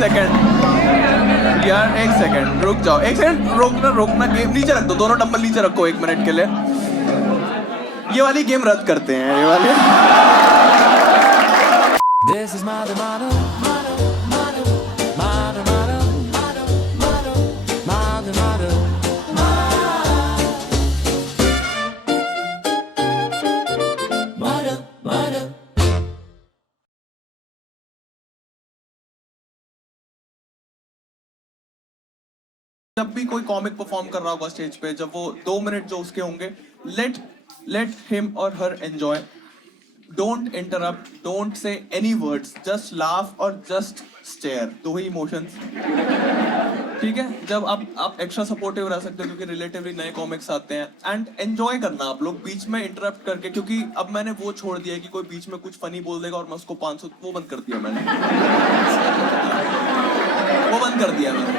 Second यार, एक second रुक जाओ, एक सेकंड रोकना गेम नीचे रख दो, दोनों डंबल नीचे रखो 1 मिनट के लिए। ये वाली गेम रद्द करते हैं, ये वाली। This is my motto, motto, motto, motto, motto, motto, motto, motto, motto, motto, motto. जब भी कोई कॉमिक परफॉर्म कर रहा होगा स्टेज पे, जब वो 2 मिनट जो उसके होंगे, let him or her enjoy. Don't interrupt, don't say any words, just laugh or just stare. दो ही इमोशंस, ठीक है। जब आप एक्स्ट्रा सपोर्टिव रह सकते हो क्योंकि रिलेटिवली नए कॉमिक्स आते हैं, एंड एंजॉय करना आप लोग बीच में इंटरप्ट करके, क्योंकि अब मैंने वो छोड़ दिया है कि कोई बीच में कुछ फनी बोल देगा और मैं उसको 500, वो बंद कर दिया मैंने। वो बंद कर दिया मैंने।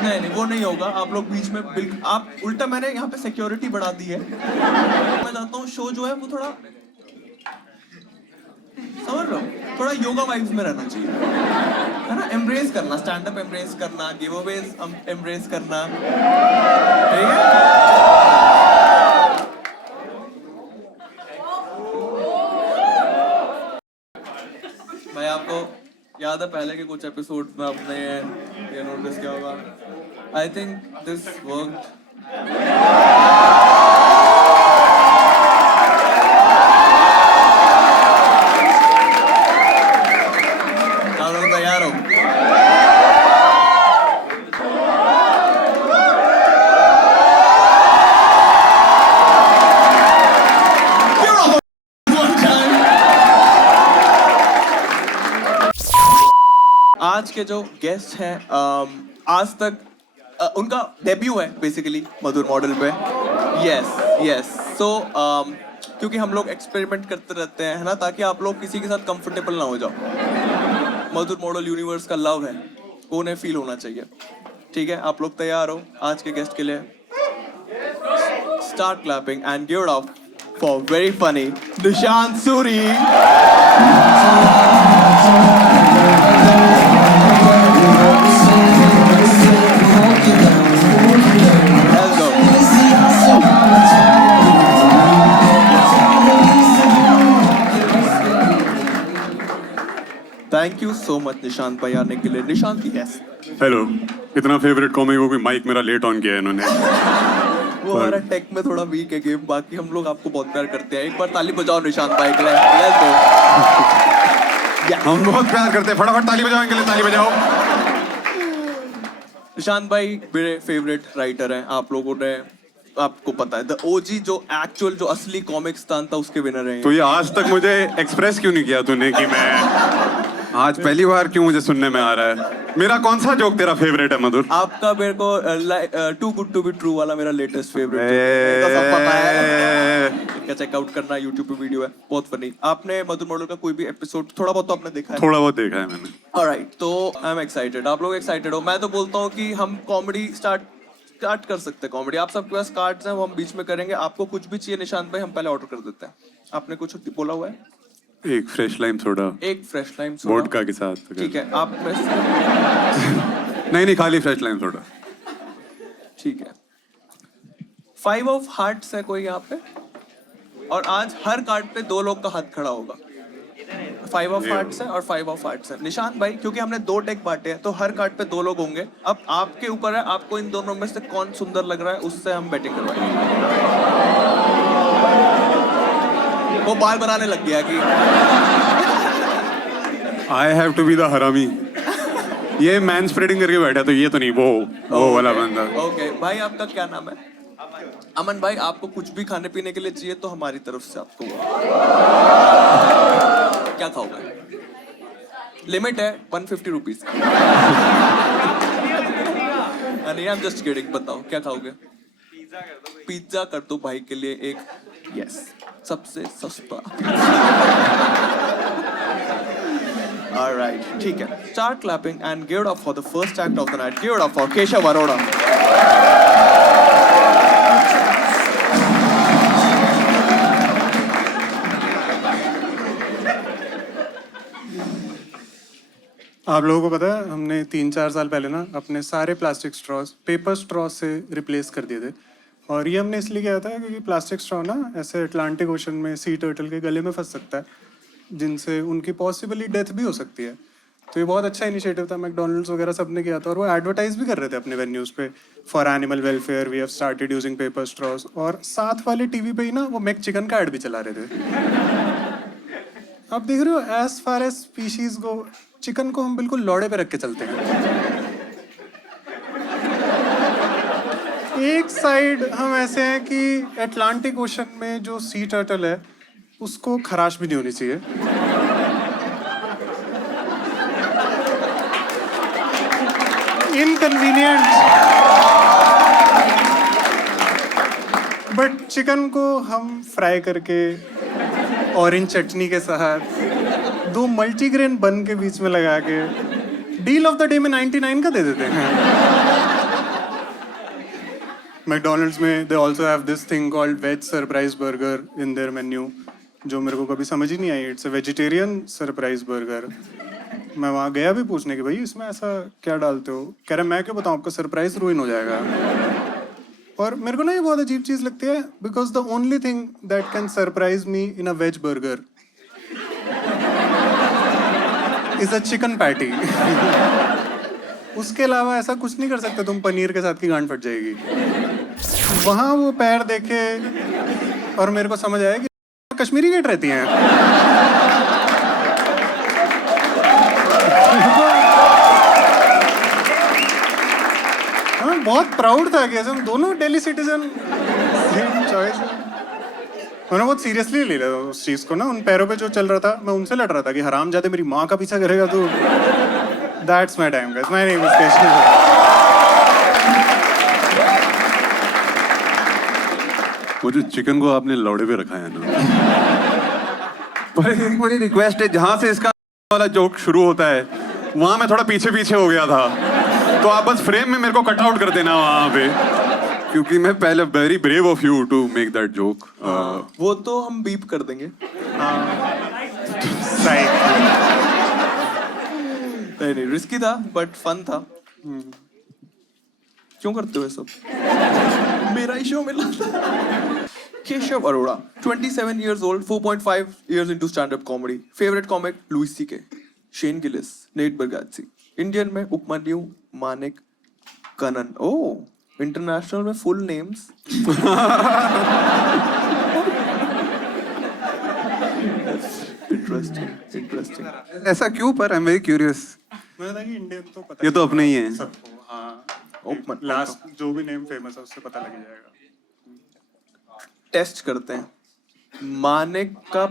नहीं, वो नहीं होगा। आप लोग बीच में बिल्कुल, आप उल्टा, मैंने यहाँ पे सिक्योरिटी बढ़ा दी है। मैं चाहता हूँ शो जो है वो थोड़ा, समझ रहे हो, थोड़ा योगा वाइब्स में रहना चाहिए, है ना। एम्ब्रेस करना, स्टैंड अप एम्ब्रेस करना, गिव अवेज एम्ब्रेस करना, ठीक है। भाई आपको याद है पहले के कुछ एपिसोड्स में आपने ये नोटिस किया होगा, आई थिंक दिस वर्कड। तैयार हो? आज के जो गेस्ट हैं, आज तक उनका डेब्यू है बेसिकली मधुर मॉडल पे। यस सो क्योंकि हम लोग एक्सपेरिमेंट करते रहते हैं, है ना, ताकि आप लोग किसी के साथ कंफर्टेबल ना हो जाओ। मधुर मॉडल यूनिवर्स का लव है, वो उन्हें फील होना चाहिए, ठीक है। आप लोग तैयार हो आज के गेस्ट के लिए? Start clapping and give it up for very funny Nishant Suri. Thank you so much Nishant भाई आने के लिए। Nishant, yes hello. इतना फेवरेट कॉमिक वो भी माइक मेरा लेट ऑन किया है इन्होंने। वो हमारा टेक में थोड़ा वीक है गेम, बाकी हम लोग आपको बहुत प्यार करते हैं। एक बार ताली बजाओ निशांत भाई के लिए। हम बहुत प्यार करते हैं, फटाफट ताली बजाओ इनके लिए, ताली बजाओ। निशांत भाई मेरे फेवरेट राइटर हैं। आप लोगों ने, आपको पता है, द ओजी जो एक्चुअल जो असली कॉमिक्सतान था उसके विनर हैं। तो ये आज तक मुझे एक्सप्रेस क्यों नहीं किया तूने कि मैं आज पहली बार क्यों मुझे सुनने में आ रहा है? मेरा कौन सा जोक तेरा फेवरेट है मधुर? आपका मेरे को too good to be true वाला मेरा लेटेस्ट फेवरेट है, तो सब पता है। इनका चेकआउट करना, यूट्यूब पे वीडियो है, बहुत फनी। आपने मधुर मॉडल का कोई भी एपिसोड थोड़ा बहुत तो आपने देखा है? थोड़ा बहुत देखा है मैंने। ऑलराइट, तो आई एम एक्साइटेड। आप लोग एक्साइटेड हो? मैं तो बोलता हूँ कि हम कॉमेडी स्टार्ट कर सकते हैं। कॉमेडी आप सबके पास कार्ड्स हैं, वो हम बीच में करेंगे। आपको कुछ भी चाहिए निशांत भाई, हम पहले ऑर्डर कर देते हैं। आपने कुछ बोला हुआ है? एक फ्रेश लाइम सोडा। एक फ्रेश लाइम सोडा वोडका के साथ। ठीक है। आप नहीं खाली फ्रेश लाइम सोडा। ठीक है। 5 ऑफ हार्ट्स है कोई यहाँ पे, और आज हर कार्ड पे 2 लोग का हाथ खड़ा होगा। 5 ऑफ हार्ट्स है और 5 ऑफ हार्ट्स है। निशांत भाई, क्योंकि हमने 2 टेक बांटे हैं तो हर कार्ड पे 2 लोग होंगे। अब आपके ऊपर है, आपको इन दोनों में से कौन सुंदर लग रहा है उससे हम बैटिंग करवाएंगे। वो बाल बनाने लग गया कि I have to be the हरामी। ये मैन स्प्रेडिंग करके बैठा, तो ये तो नहीं, वो वाला बंदा। ओके भाई, आपका क्या नाम है? अमन भाई, आपको कुछ भी खाने पीने के लिए चाहिए तो हमारी तरफ से आपको क्या खाओगे? लिमिट है 150 रुपीज। नहीं, आई एम जस्ट किडिंग। बताओ क्या खाओगे? पिज्जा कर दो भाई के लिए एक। यस, सबसे सस्ता। Alright, ठीक है। Start clapping and give it up for the first act of the night. Give it up for Keshav Arora. आप लोगों को पता है हमने 3-4 साल पहले ना अपने सारे प्लास्टिक स्ट्रॉज पेपर स्ट्रॉ से रिप्लेस कर दिए थे। और ये हमने इसलिए किया था क्योंकि प्लास्टिक स्ट्रॉ ना ऐसे अटलांटिक ओशन में सी टर्टल के गले में फंस सकता है, जिनसे उनकी पॉसिबली डेथ भी हो सकती है। तो ये बहुत अच्छा इनिशिएटिव था, मैकडोनल्ड्स वगैरह सब ने किया था और वो एडवर्टाइज भी कर रहे थे अपने वेन्यूज़ पे, for animal welfare we have started using paper straws. और साथ वाले टीवी पे ही ना वो मैक चिकन का ऐड भी चला रहे थे। आप देख रहे हो, एज फार एज स्पीशीज गो, चिकन को हम बिल्कुल लौड़े पे रख के चलते हैं। एक साइड हम ऐसे हैं कि अटलांटिक ओशन में जो सी टर्टल है उसको खराश भी नहीं होनी चाहिए। इनकन्वीनियंट, बट चिकन को हम फ्राई करके ऑरेंज चटनी के साथ 2 मल्टीग्रेन बन के बीच में लगा के डील ऑफ द डे में 99 का दे देते हैं। मैकडोनल्ड्स में they also have this thing called veg surprise burger in their menu, जो मेरे को कभी समझ ही नहीं आई। It's a vegetarian surprise burger. मैं वहाँ गया भी पूछने कि भाई इसमें ऐसा क्या डालते हो, कह रहे मैं क्यों बताऊँ, आपका सरप्राइज रुइन हो जाएगा। और मेरे को ना ये बहुत अजीब चीज़ लगती है, because the only thing that can surprise me in a veg burger is a chicken patty. उसके अलावा ऐसा कुछ नहीं कर सकते तुम पनीर के साथ की गांड फट जाएगी। वहाँ वो पैर देखे और मेरे को समझ आया कि कश्मीरी गेट रहती हैं। हाँ, बहुत प्राउड था कि हम दोनों दिल्ली सिटीजन, सेम चॉइस। मैंने बहुत सीरियसली ले लिया उस चीज़ को ना। उन पैरों पे जो चल रहा था मैं उनसे लड़ रहा था कि हराम जाते मेरी माँ का पीछा करेगा तू। That's my time guys, my name is Keshav. वो जो चिकन को आपने लौड़े पे रखा है ना, पर एक मेरी रिक्वेस्ट है, जहाँ से इसका वाला जोक शुरू होता है वहाँ मैं थोड़ा पीछे पीछे हो गया था, तो आप बस फ्रेम में मेरे को कट आउट कर देना वहाँ पे, क्योंकि मैं पहले very brave of you to make that joke. वो तो हम बीप कर देंगे। नहीं, रिस्की था बट फन था। क्यों करते हो ये सब? मेरा ही शो मिला था। Keshav Arora, 27 years old, 4.5 years into stand-up comedy. Favorite comic, Louis C.K. Shane Gillis, Nate Bargatze. Indian में उपमन्यु, मानिक, कनन। Oh, international में full names. Interesting. ऐसा क्यों? पर आई एम वेरी क्यूरियस। मैंने कहा कि इंडियन तो पता ये तो अपने ही हैं। सबको। हाँ, उपमन्यु। लास्ट जो भी नेम फेमस है उससे पता लग ही जाएगा। टेस्ट करते हैं। मानिक का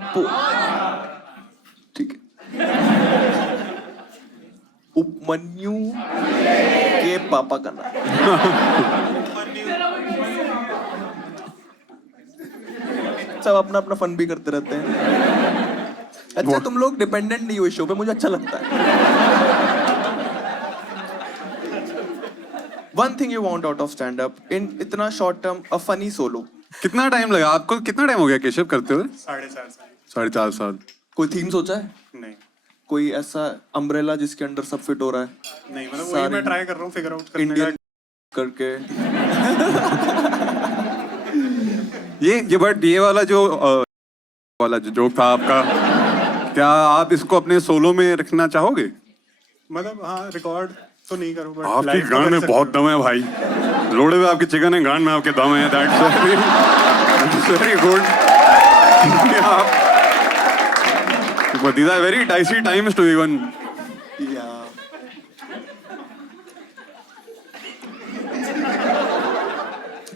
ठीक है। उपमन्यु के पापा का नाम। सब अपना अपना फन भी करते रहते हैं। अच्छा, तुम लोग डिपेंडेंट नहीं हो इस शो पे, मुझे अच्छा लगता है। One thing you want out of stand-up in इतना short term, a funny solo. कितना टाइम लगा आपको? कितना टाइम हो गया केशव करते हुए? 4.5 साल। 4.5 साल। कोई थीम सोचा है? नहीं कोई ऐसा अम्ब्रेला जिसके अंडर सब फिट हो रहा है? नहीं, मतलब वही मैं ट्राई कर रहा हूँ फिगर आउट करने इंडियन का। करके। ये बट ये वाला जो वाला जो जोक था आपका, क्या आप इसको अपने सोलो में रखना चाहोगे? मतलब हाँ, रिकॉर्ड तो नहीं करूँ बट आपकी live तो गान कर में सकता बहुत हूँ। दम है भाई। लोड़े में आपकी चिकन है, गान में आपके दम है। That's very good. But these are very dicey times to even.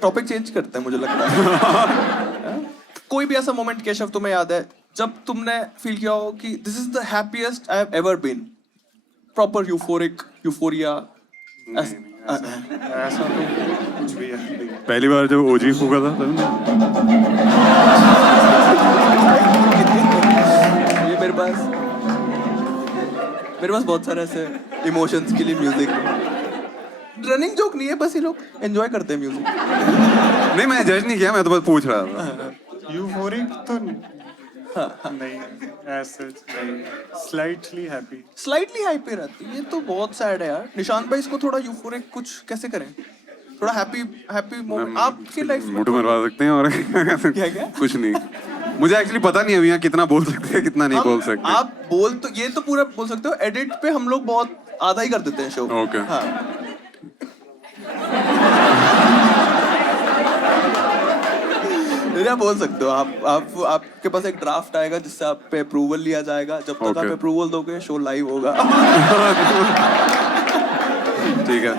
Topic change करते हैं मुझे लगता है। कोई भी ऐसा मोमेंट केशव तुम्हें याद है जब तुमने फील किया हो कि this is the happiest I have ever been? Proper euphoria. ऐसा तो कुछ भी है। पहली बार जब ओजी फूका था तब ये मेरे पास बहुत सारे ऐसे इमोशंस के लिए म्यूजिक। रनिंग जोक नहीं है, बस ये लोग एंजॉय करते हैं म्यूजिक। नहीं, मैं जज नहीं किया, मैं तो बस पूछ रहा था। यूफोरिक तो नहीं, ऐसे नहीं, स्लाइटली हैप्पी। स्लाइटली हाई पे रहती है, ये तो बहुत सैड है यार। निशांत भाई इसको थोड़ा यूफोरिक कुछ कैसे करें, थोड़ा हैप्पी हैप्पी मोमेंट आपकी लाइफ में। मोटू मरवा सकते हैं और क्या? कुछ नहीं। मुझे एक्चुअली पता नहीं अभी यहाँ कितना बोल सकते हैं कितना नहीं बोल सकते। आप बोल तो ये तो पूरा बोल सकते हो, एडिट पे हम लोग बहुत आधा ही कर देते हैं शो। ओके। हाँ आप बोल सकते हो, आप आपके पास एक ड्राफ्ट आएगा जिससे आप पे अप्रूवल लिया जाएगा। जब तक आप Okay. अप्रूवल दोगे शो लाइव होगा। ठीक है।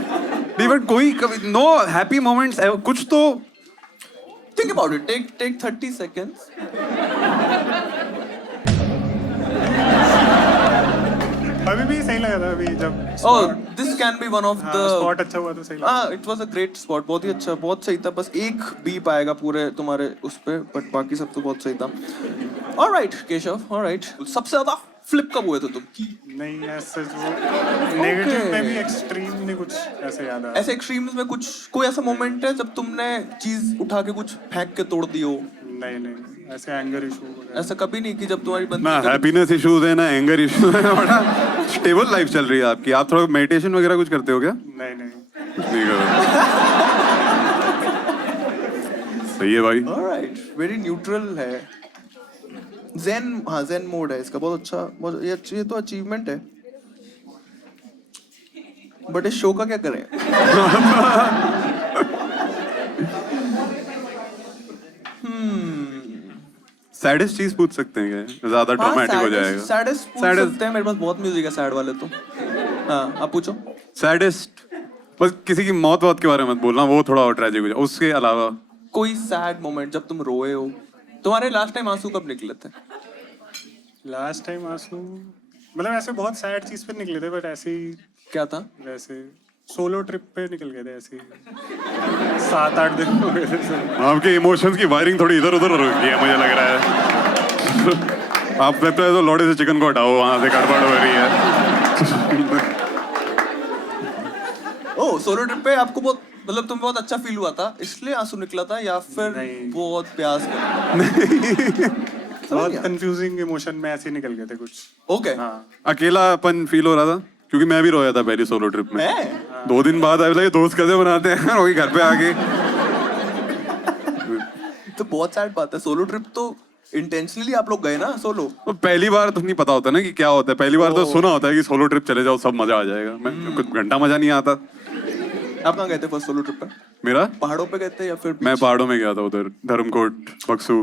नहीं बट कोई कभी नो हैप्पी मोमेंट्स कुछ तो think about it, take 30 seconds. अभी भी सही लगा था, अभी जब oh this can be one of the spot अच्छा हुआ तो सही लगा। It was a great spot, बहुत ही अच्छा, बहुत सही था। बस एक बीप आएगा पूरे तुम्हारे उस पे, बट बाकी सब तो बहुत सही था। Alright Keshav, alright. सबसे ज्यादा फ्लिप कब हुए थे तुम? नहीं ऐसे जो नेगेटिव में भी एक्सट्रीम नहीं कुछ ऐसे याद आया। ऐसे एक्सट्रीम्स में कुछ कोई ऐसा मोमेंट है जब तुमने चीज उठा के कुछ फेंक के तोड़ दी हो? नहीं, ऐसे एंगर इशू वगैरह। ऐसा कभी नहीं कि जब तुम्हारी बंदी ना हैप्पीनेस इश्यूज है ना एंगर इश्यूज है। बड़ा स्टेबल लाइफ चल रही है आपकी। आप थोड़ा मेडिटेशन वगैरह कुछ करते हो क्या? नहीं। कुछ नहीं करो। सही है भाई। ऑलराइट, वेरी न्यूट्रल है। zen, हाँ zen मोड है इसका, बहुत अच्छा, बहुत ये तो अचीवमेंट है। बट इस शो का क्या करें? सैडेस्ट चीज पूछ सकते हैं क्या? ज्यादा ड्रामेटिक हो जाएगा। सैडेस्ट पूछ सकते हैं, मेरे पास बहुत म्यूजिक है सैड वाले तो। हाँ आप पूछो। सैडेस्ट बस किसी की मौत वौत के बारे में मत बोलना, वो थोड़ा और ट्रेजिक हो जाए। उसके अलावा कोई सैड मोमेंट जब तुम रोए हो। तुम्हारे लास्ट टाइम आंसू कब निकले थे? लास्ट टाइम आंसू मतलब ऐसे बहुत सैड चीज पे निकले थे, बट ऐसे ही क्या था? वैसे सोलो ट्रिप पे निकल गए थे ऐसे ही 7-8 दिन हो गए थे सर। आपके इमोशंस की वायरिंग थोड़ी इधर उधर हो रही है मुझे लग रहा है। आप लगता है तो लोड़े से चिकन को हटाओ, वहां से गड़बड़ हो रही है। ओह सोलो ट्रिप पे आपको बहुत मतलब तुम्हें बहुत अच्छा फील हुआ था इसलिए आंसू निकला था, या फिर नहीं। बहुत प्यास कर? बहुत कंफ्यूजिंग इमोशन में ऐसे ही निकल गए थे कुछ। ओके। हाँ अकेलापन फील हो रहा था क्योंकि मैं भी रोया था पहली सोलो ट्रिप में। है 2 दिन बाद आई लगे दोस्त कैसे बनाते हैं वही घर पे आके। तो बहुत सैड बात है। सोलो ट्रिप तो इंटेंशनली आप लोग गए ना सोलो? तो पहली बार तो नहीं पता होता ना कि क्या होता है। पहली बार तो सुना होता है कि सोलो ट्रिप चले जाओ सब मजा आ जाएगा। मैं कुछ घंटा मजा नहीं आता। आप कहाँ गए थे फर्स्ट सोलो ट्रिप पे? मेरा पहाड़ों पे गए थे या फिर मैं पहाड़ों में गया था उधर धर्मकोट बक्सू।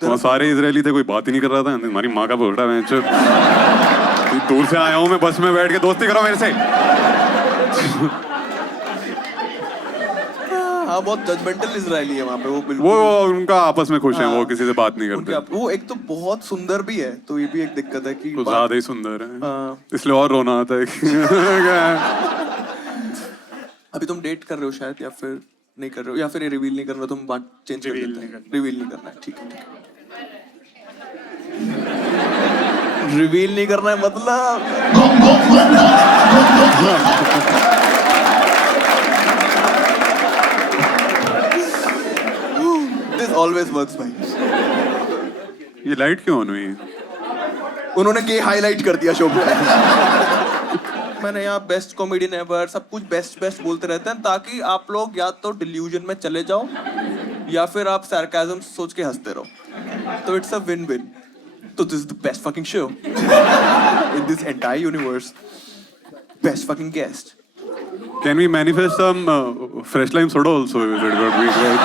वहाँ सारे इजरायली थे, कोई बात ही नहीं कर रहा था। हमारी माँ का बोल रहा है मैं दूर से आया हूँ, मैं बस में बैठ के दोस्ती करो मेरे से। हाँ बहुत जजमेंटल इजरायली है वहाँ पे, वो बिल्कुल वो उनका आपस में खुश हैं, वो किसी से बात नहीं उनके करते। वो एक तो बहुत सुंदर भी है, तो ये भी एक दिक्कत है कि तो ज्यादा ही सुंदर है हाँ। इसलिए और रोना आता है अभी तुम डेट कर रहे हो शायद, या फिर नहीं कर रहे हो, या फिर ये रिवील नहीं कर रहे हो, तुम बात चेंज कर Reveal देते नहीं हैं। करना। रिवील नहीं करना है, ठीक है, ठीक है। रिवील नहीं करना है मतलब दिस ऑलवेज वर्क्स भाई। ये लाइट क्यों ऑन हुई है? उन्होंने के हाईलाइट कर दिया शो पे। मैंने यहाँ बेस्ट कॉमेडियन एवर सब कुछ बेस्ट बेस्ट बोलते रहते हैं ताकि आप लोग या तो डिल्यूजन में चले जाओ या फिर आप sarcasm सोच के हंसते रहो, तो इट्स अ विन विन। तो this is the best fucking show in this entire universe. Best fucking guest. Can we manifest some fresh lime soda also? Is it what we get?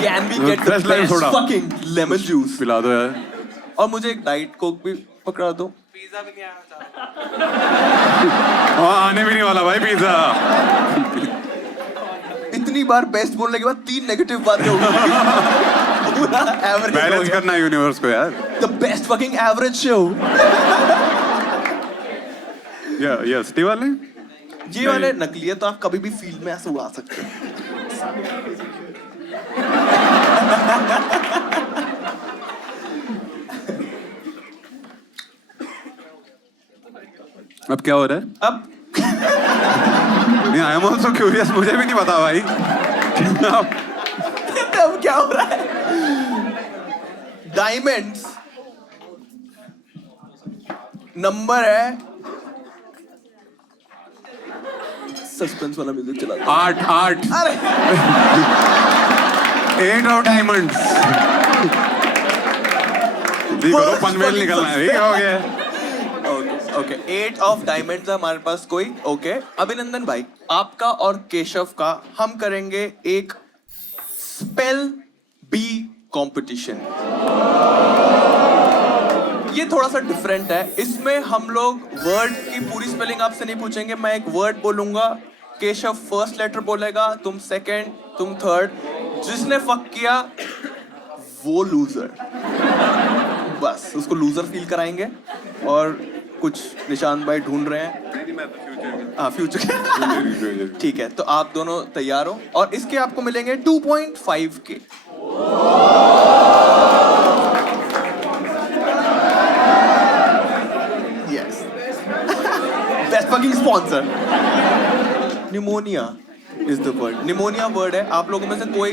Can we get the Fresh lime best soda. Fucking lemon juice? पिला दो यार। और मुझे एक diet Coke भी पकड़ा दो। हाँ आने भी नहीं वाला भाई पिज्जा। इतनी बार बेस्ट बोलने के बाद 3 नेगेटिव बातें हो गई। पूरा एवरेज हो बैलेंस गया। करना है यूनिवर्स को यार। The best fucking average show. या स्टे वाले ये वाले नकली है, तो आप कभी भी फील्ड में ऐसे उड़ा सकते हैं। अब क्या हो रहा है? अब नहीं आई एम आल्सो क्यूरियस, मुझे भी नहीं पता भाई। अब क्या हो रहा है? डायमंड्स नंबर है, सस्पेंस वाला म्यूजिक चला दो। 8 अरे 8 ऑफ डायमंड्स। देखो पनवेल निकलना है, ठीक हो गया। ओके 8 ऑफ डायमंड्स है हमारे पास कोई। ओके अभिनंदन भाई, आपका और केशव का हम करेंगे एक स्पेल बी कंपटीशन। ये थोड़ा सा डिफरेंट है, इसमें हम लोग वर्ड की पूरी स्पेलिंग आपसे नहीं पूछेंगे। मैं एक वर्ड बोलूंगा, केशव फर्स्ट लेटर बोलेगा, तुम सेकंड, तुम थर्ड। जिसने फक किया वो लूजर, बस उसको लूजर फील कराएंगे। और कुछ निशान भाई ढूंढ रहे हैं। हाँ फ्यूचर ठीक है, तो आप दोनों तैयार हो और इसके आपको मिलेंगे 2.5 के। Yes best fucking sponsor. Pneumonia is the word. Pneumonia word है। आप लोगों में से कोई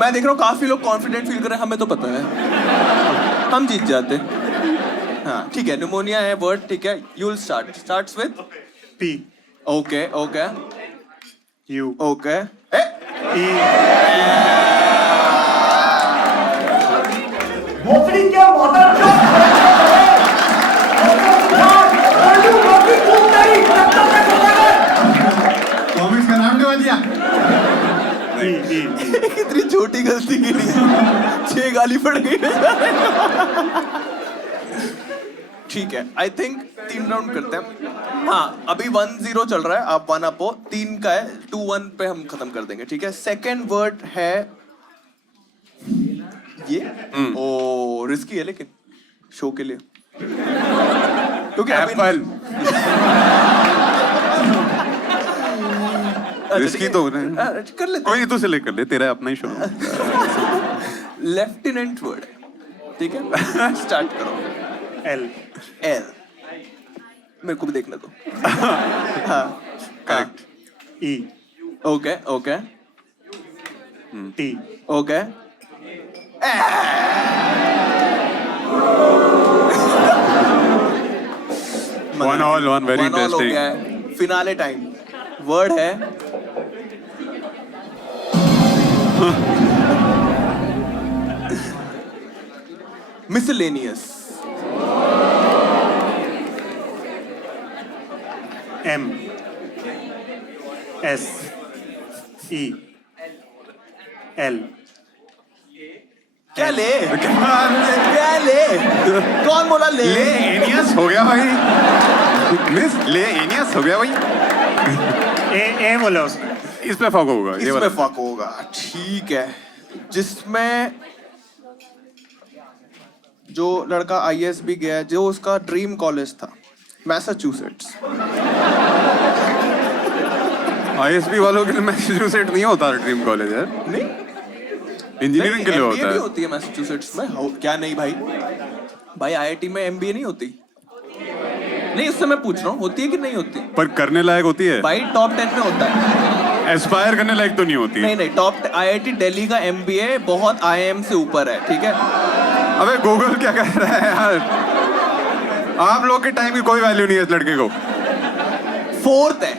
मैं देख रहा हूँ काफी लोग कॉन्फिडेंट फील कर रहे हैं, हमें तो पता है हम जीत जाते। हाँ ठीक है, निमोनिया है वर्ड, ठीक है। You will starts with P okay okay U okay E भोसड़ी के मदर कॉमिक्स का नाम क्या दिया? E कितनी छोटी गलती की 6 गाली पड़ गई। ठीक है, आई थिंक 3 राउंड करते हैं। हाँ अभी 1-0 चल रहा है, आप 1 अप हो। 3 का है, 2-1 पे हम खत्म कर देंगे, ठीक है। सेकेंड वर्ड है ये। ओ रिस्की है लेकिन शो के लिए, क्योंकि एप्पल। रिस्की तो नहीं। कर लेते कोई नहीं, तू सिलेक्ट कर ले, तेरा अपना ही शुरू। लेफ्टिनेंट वर्ड है, ठीक है। स्टार्ट करो। L एल, मेरे को भी देखने दो। हाँ correct. E okay okay T okay One all, one very One all हो interesting. गया है। Finale time. वर्ड है miscellaneous. M S E L क्या ले क्या ले, कौन बोला ले? ले एनियस हो गया भाई। मिस ले एनियस हो गया भाई। A बोला उसने। इस पे फक होगा, ये इसमें वाला। फक होगा, ठीक है। जिसमें जो लड़का ISB गया है, जो उसका ड्रीम कॉलेज था मैसाचुसेट्स। ISB वालों के लिए मैसाचुसेट्स नहीं होता ड्रीम कॉलेज यार, नहीं इंजीनियरिंग के लिए MBA होता भी है। होती है मैसाचुसेट्स में। क्या नहीं भाई, भाई IIT में MBA नहीं होती? नहीं उससे मैं पूछ रहा हूँ, होती है कि नहीं होती? पर करने लायक होती है, भाई टॉप 10 में होता है। एस्पायर करने लायक तो नहीं होती। नहीं नहीं, टॉप IIT दिल्ली का MBA बहुत IIM से ऊपर है, ठीक है। अबे गूगल क्या कह रहा है यार? आप लोग के टाइम की कोई वैल्यू नहीं है इस लड़के को। 4th है,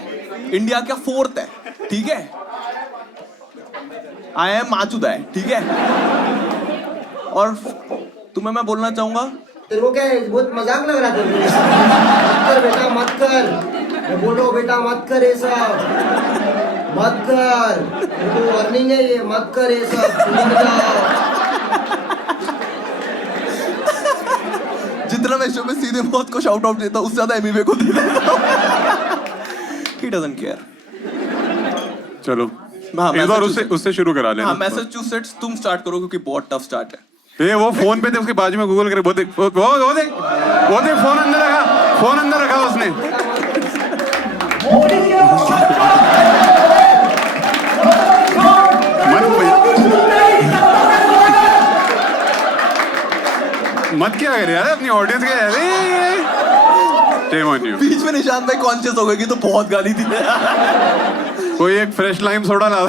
इंडिया का 4th है, ठीक है। IIM माचुदा है, ठीक है। और तुम्हें मैं बोलना चाहूंगा, तेरे को क्या है, बहुत मजाक लग रहा था। मत कर बेटा मत कर, मैं बोल रहा हूँ बेटा मत कर ये सब, मत कर, तो वार्निंग है ये, मत कर ये सब, सुन जाओ। जितना मैं शो में सीधे मौत को शाउट आउट देता हूँ, उससे ज्यादा एमिवे को दे देता हूँ। He doesn't care। चलो हाँ, एक बार उससे मैसाचुसेट्स। उससे शुरू करा लेना। हाँ मैसाचुसेट्स तुम स्टार्ट करो, क्योंकि बहुत टफ स्टार्ट है। ये वो फोन पे थे, उसके बाजू में गूगल करे, वो देख वो देख फोन अंदर रखा, फोन अंदर रखा उसने। मत क्या करे यार अपनी ऑडियंस के। Shame on you। बीच में निशांत भाई कॉन्शियस हो गए कि तो बहुत गाली दी। कोई एक फ्रेश लाइम सोडा ला दो,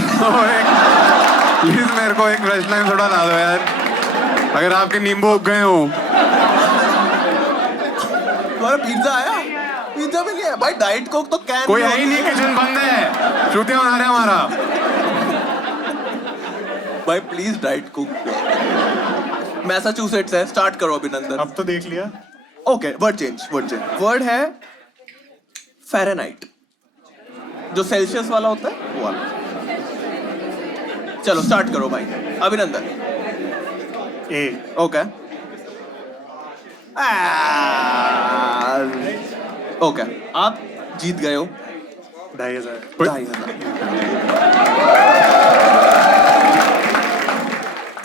प्लीज मेरे को एक फ्रेश लाइम सोडा ला दो यार। अगर आपके नींबू उग गए हो तुम्हारा पिज्जा आया? पिज्जा भी नहीं है भाई, डाइट कोक तो कैन कोई में है ही होती नहीं, किचन बंद है, चूतिया बना रहे हैं हमारा। भाई प्लीज डाइट कोक। मैसाचुसेट्स है, स्टार्ट करो अभिनंदन। अब तो देख लिया। Okay, word change. वर्ड है फ़ारेनहाइट, जो सेल्सियस वाला होता है वो वाला। चलो स्टार्ट करो भाई अभिनंदन। ए। ओके ओके, आप जीत गए हो 2500। 2,500।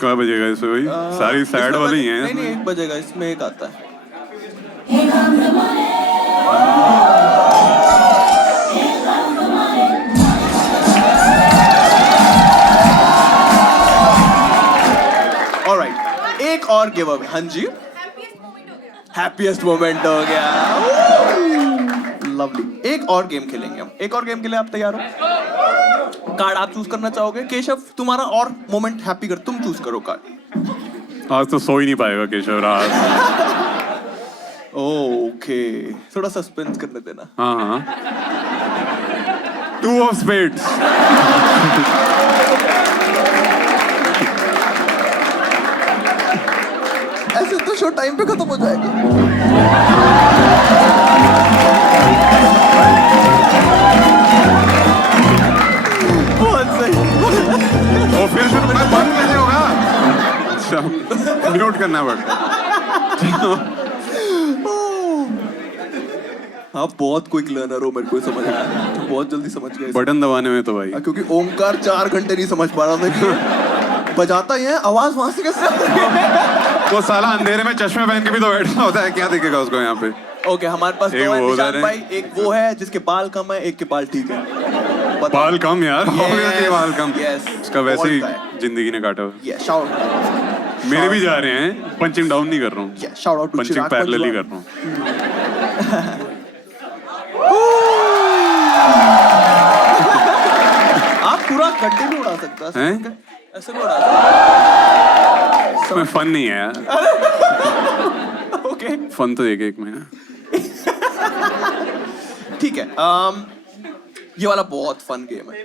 कहाँ बजेगा इसमें भाई? सारी सैड इसमें वाली ही हैं नहीं इसमें। एक बजेगा, इसमें एक आता है। ऑलराइट, एक और गिव अवे। हाँ जी, हैप्पीएस्ट मोमेंट हो गया। लवली। एक और गेम खेलेंगे हम। एक और गेम के लिए आप तैयार हो? कार्ड आप चूज करना चाहोगे? केशव, तुम्हारा और मोमेंट हैप्पी कर, तुम चूज करो कार्ड। आज तो सो ही नहीं पाएगा केशव रात। ओके, थोड़ा सस्पेंस करने देना। हाँ हाँ, 2 ऑफ स्पेड्स। ऐसे तो शो टाइम पे खत्म हो जाएगा। बहुत सही। और फिर शुरू में बंद कैसे होगा? अच्छा, म्यूट करना पड़ता। आप बहुत क्विक लर्नर हो, मेरे को समझ आया, बहुत जल्दी समझ गए। बटन दबाने में तो भाई क्योंकि ओमकार 4 घंटे नहीं समझ पा रहा था कि बजाता ही है, आवाज वहां से कैसे? वो साला अंधेरे में चश्मे पहन के भी तो बैठा होता है, क्या दिखेगा उसको यहाँ पे? ओके, हमारे पास एक दो है वो उधर निशान है। भाई। एक वो है जिसके बाल कम है, एक के बाल ठीक है। बताओ। बाल कम यार, obviously बाल कम। yes, उसका वैसे ही बॉल का है। जिंदगी ने काटा हुआ। Yeah, shout मेरे भी जा रहे हैं, पंचिंग डाउन नहीं कर रहा हूँ, yeah, shout out to punching Chirag parallel ही पंजवान। कर रहा हूँ। आप पूरा गड्ढे भी उड़ा सकता है, हैं? ऐसे भी उड़ा सकता इसमें फन नहीं है यार, है। ओके फन तो एक में है। ठीक है, ये वाला बहुत फन गेम है।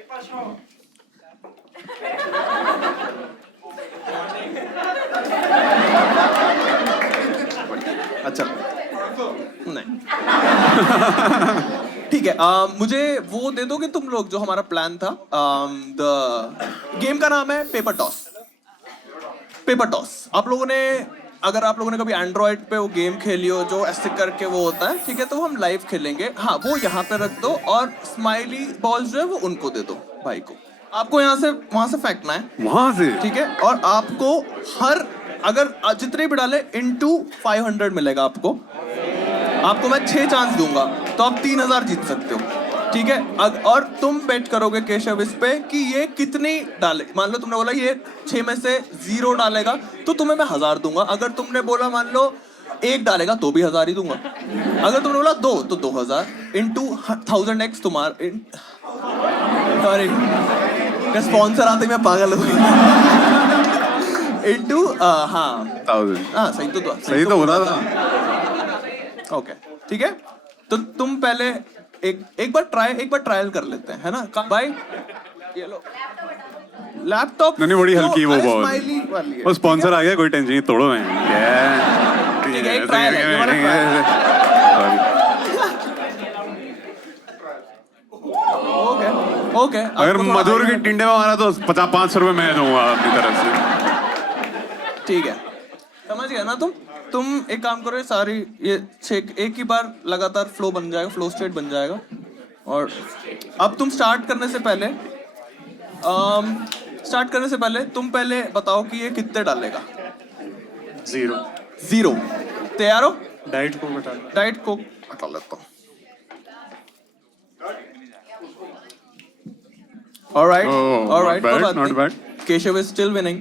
अच्छा नहीं ठीक है, मुझे वो दे दोगे तुम लोग जो हमारा प्लान था। द गेम का नाम है पेपर टॉस। पेपर टॉस आप लोगों ने, अगर आप लोगों ने कभी एंड्रॉइड पे वो गेम खेली हो जो ऐसे करके वो होता है, ठीक है, तो हम लाइव खेलेंगे। हाँ, वो यहाँ पे रख दो और स्माइली बॉल्स जो है वो उनको दे दो भाई को। आपको यहाँ से वहां से फेंकना है, वहां से ठीक है, और आपको हर, अगर जितने भी डाले इनटू 500 मिलेगा आपको। आपको मैं 6 चांस दूंगा तो आप 3000 जीत सकते हो, ठीक है। और तुम बेट करोगे केशव इस पे कि ये कितनी डाले। मान लो तुमने बोला ये 6 में से 0 डालेगा तो तुम्हें मैं 1000 दूंगा। अगर तुमने बोला मान लो 1 डालेगा तो भी 1000 ही दूंगा। अगर तुमने बोला 2 तो 2000 इंटू 1000x तुम्हारा। सॉरी, स्पॉन्सर आते मैं पागल हो गया। इंटू हाँ 1000। हाँ, सही तो सही तो होता था। ओके, ठीक है, तो तुम पहले एक बार ट्रायल कर लेते हैं, है ना भाई? ये लो लैपटॉप। नहीं बड़ी हल्की वो बॉल। स्माइली वाली है। वो स्पॉन्सर आ गया, कोई टेंशन नहीं, तोड़ो मैं। ठीक है, एक ट्रायल है, ये वाला ओके ओके। अगर आपको थोड़ा मधुर की idea- टिंडे में मारा तो 50-500 रुपए मैं दूंगा अपनी तरफ से। ठीक है, समझ गया ना तुम एक काम करो, ये सारी ये एक ही बार लगातार फ्लो बन जाएगा, फ्लो स्टेट बन जाएगा। और अब तुम स्टार्ट करने से पहले तुम पहले बताओ कि ये कितने डालेगा। 0। तैयार हो? डाइट को बता दो। डाइट को हटा लेता हूँ। Alright, Oh, alright, not bad, कोई बात not नहीं। bad. Keshav is still winning.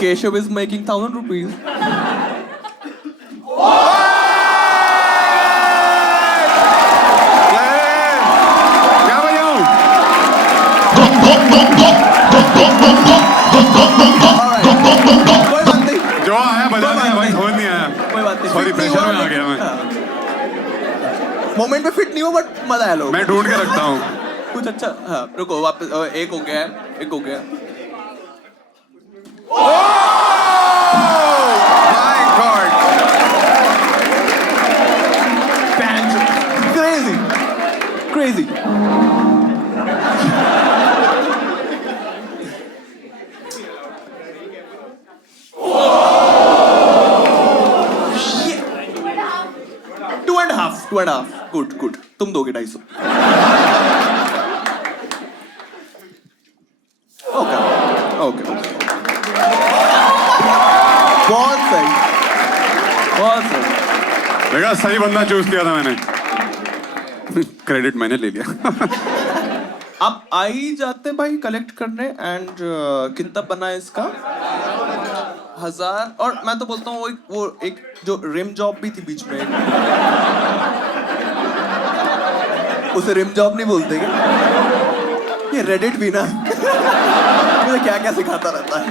Keshav is making 1000 rupees. क्या बजाऊं? Alright, कोई बात नहीं। मोमेंट में फिट नहीं हो बट मजा आया लोग मैं ढूंढ के रखता हूँ. कुछ अच्छा. हाँ रुको वापस एक हो गया है, एक हो गया. My God. Crazy, crazy. Two and half. Good good. तुम दोगे 250. Okay okay okay. बहुत सही, बहुत सही. देखा, सही बंदा चूज किया था मैंने. क्रेडिट मैंने ले लिया. आप आ ही जाते भाई कलेक्ट करने. एंड कितना बना है इसका? 1000. और मैं तो बोलता हूँ वो एक जो रिम जॉब भी थी बीच में, उसे रिम जॉब नहीं बोलते क्या? ये रेडिट भी ना मुझे क्या क्या सिखाता रहता है.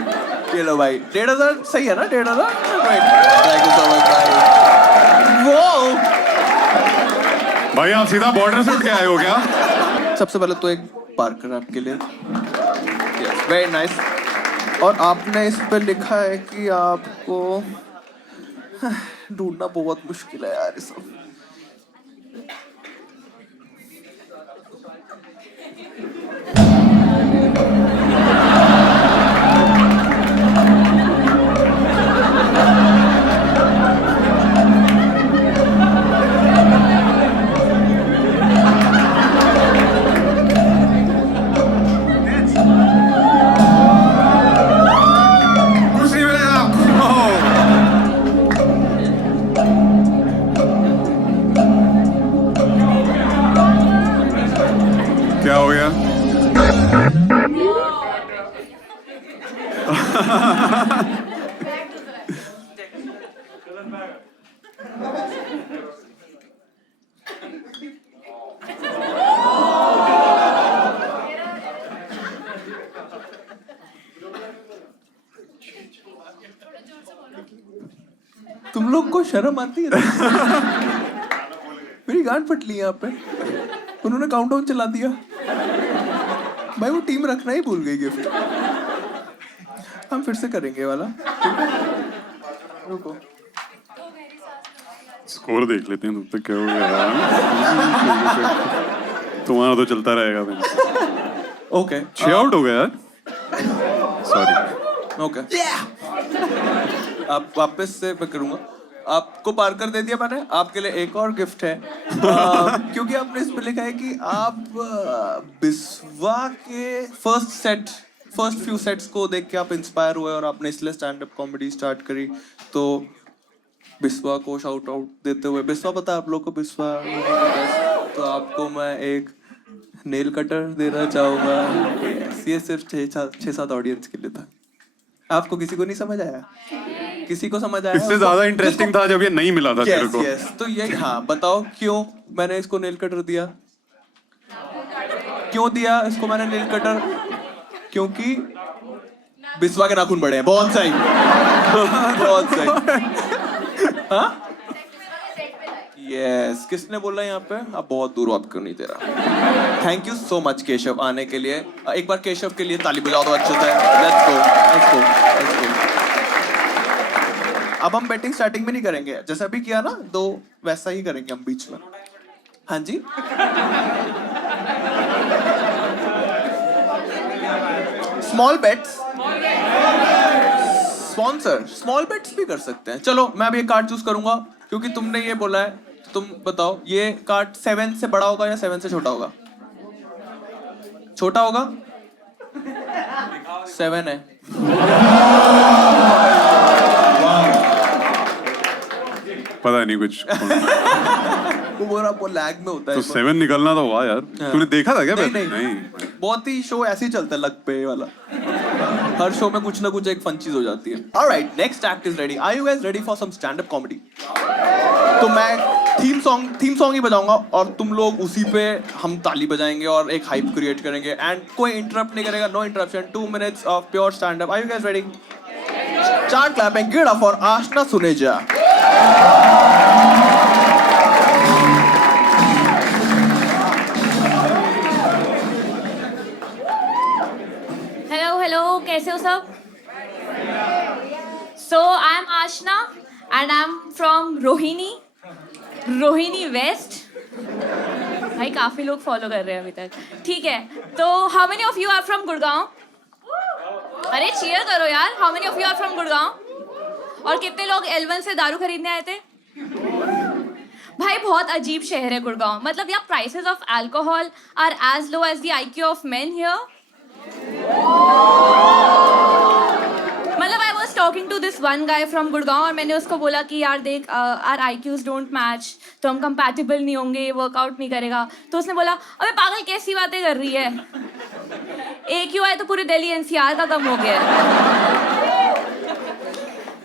ये लो भाई 1500 सही है ना? 1500. थैंक यू सो मच भाई. वो भाई आप सीधा बॉर्डर से उठ के आए हो क्या? सबसे पहले तो एक पार्कर आपके लिए. Yes very nice. और आपने इस पे लिखा है कि आपको ढूंढना बहुत मुश्किल है यार ये सब. कुर्सी में आप. क्या हो गया? तुम लोग को शर्म आती है? मेरी गांड फट ली यहाँ पे. उन्होंने काउंटडाउन चला दिया. भाई वो टीम रखना ही भूल गई गिफ्ट. हम फिर से करेंगे ये वाला. रुको. स्कोर देख लेते हैं तब तक. क्या हो गया? तुम्हारा तो चलता रहेगा फिर. ओके 6 आउट हो गया यार. सॉरी. ओके. आप वापस से मैं करूंगा. आपको पार्कर दे दिया मैंने. आपके लिए एक और गिफ्ट है. क्योंकि आपने इस पे लिखा है कि आप बिस्वा के फर्स्ट फ्यू सेट्स को देख के आप इंस्पायर हुए और आपने इसलिए स्टैंड अप कॉमेडी स्टार्ट करी. तो बिस्वा को शाउट आउट देते हुए, बिस्वा पता है आप लोग को बिस्वा, तो आपको मैं एक नेल कटर देना चाहूंगा. ये सिर्फ 6-7 ऑडियंस के लिए था. आपको किसी को नहीं समझ आया? किसी को समझ आया? इससे ज्यादा इंटरेस्टिंग था जब ये नहीं मिला था तेरे को. यस. तो ये हाँ बताओ क्यों मैंने इसको नेल कटर दिया? क्यों दिया इसको मैंने नेल कटर? क्योंकि बिस्वा के नाखून बड़े हैं. बहुत सही. बहुत सही. हाँ यस. किसने बोला यहाँ पे? आप बहुत दूर हो, आपको नहीं दे रहा. Thank you so much Keshav आने के लिए. एक बार केशव के लिए ताली बजाओ दो अच्छे से. Let's go let's go let's go. अब हम बैटिंग स्टार्टिंग में नहीं करेंगे जैसा अभी किया ना, दो वैसा ही करेंगे हम बीच में. हाँ जी. Small bets, sponsor small bets भी कर सकते हैं. चलो मैं अभी एक कार्ड चूज करूंगा क्योंकि तुमने ये बोला है. तुम बताओ ये कार्ड 7 से बड़ा होगा या 7 से छोटा होगा? छोटा होगा. 7 है. पता नहीं कुछ. वो बोल रहा वो लैग में होता है. तो 7 निकलना तो हुआ यार. तूने देखा था क्या? नहीं. बहुत ही शो ऐसे ही चलता है लग पे वाला. हर शो में कुछ ना कुछ एक फन चीज हो जाती है. Alright next act is ready. Are you guys ready for some stand up comedy? तो मैं थीम सॉन्ग ही बजाऊंगा और तुम लोग उसी पे हम ताली बजाएंगे और एक हाइप क्रिएट करेंगे एंड कोई इंटरप्ट नहीं करेगा. No interruption. 2 minutes of pure stand up. Are you guys ready? Start clapping. Give it up for Ashna Suneja. Ashna and I'm from Rohini West. भाई काफी लोग फॉलो कर रहे हैं अभी तक. ठीक है, तो how many of you are from Gurgaon? अरे cheer करो यार. How many of you are from Gurgaon? और कितने लोग L1 से दारू खरीदने आए थे? भाई बहुत अजीब शहर है गुड़गांव. मतलब यहाँ prices of alcohol are as low as the IQ of men here. मतलब I was talking to this one guy from Gurgaon और मैंने उसको बोला कि यार देख our IQs don't match, तो हम compatible नहीं होंगे, वर्कआउट नहीं करेगा. तो उसने बोला अबे पागल कैसी बातें कर रही है, AQI तो पूरे दिल्ली NCR का कम हो गया है.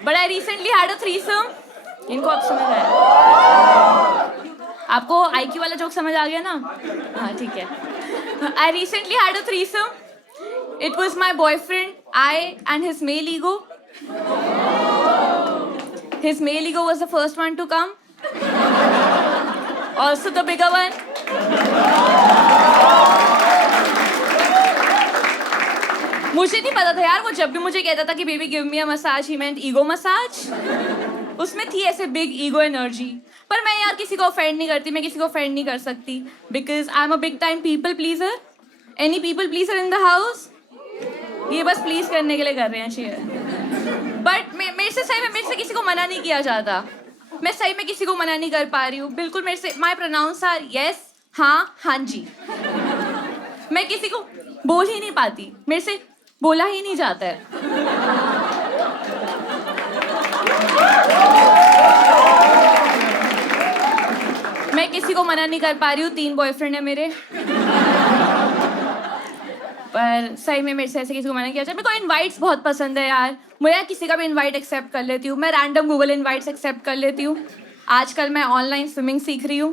But I recently had a threesome. इनको अब समझ आया? आपको IQ वाला जोक समझ आ गया ना? हाँ ठीक है. I recently had a threesome. It was my boyfriend, I, and his male ego. His male ego was the first one to come. Also the bigger one. मुझे नहीं पता था यार, वो जब भी मुझे कहता था कि बेबी गिव मी अ मसाज, ही मेंट ईगो मसाज. उसमें थी ऐसे बिग ईगो एनर्जी. पर मैं यार किसी को ऑफेंड नहीं करती, मैं किसी को ऑफेंड नहीं कर सकती. Because I am a big time people pleaser. Any people pleaser in the house? ये बस प्लीज करने के लिए कर रहे हैं शेयर. बट मेरे से सही में मेरे से किसी को मना नहीं किया जाता. मैं सही में किसी को मना नहीं कर पा रही हूँ बिल्कुल. मेरे से माई प्रोनाउंस आर यस, हाँ, हाँ जी. मैं किसी को बोल ही नहीं पाती, मेरे से बोला ही नहीं जाता है. मैं किसी को मना नहीं कर पा रही हूँ. 3 बॉयफ्रेंड है मेरे, पर सही में मेरे से ऐसे किसी को मना किया जाए. मेरे को इनवाइट्स बहुत पसंद है यार. मैं किसी का भी इनवाइट एक्सेप्ट कर लेती हूँ. मैं रैंडम गूगल इनवाइट्स एक्सेप्ट कर लेती हूँ. आजकल मैं ऑनलाइन स्विमिंग सीख रही हूँ.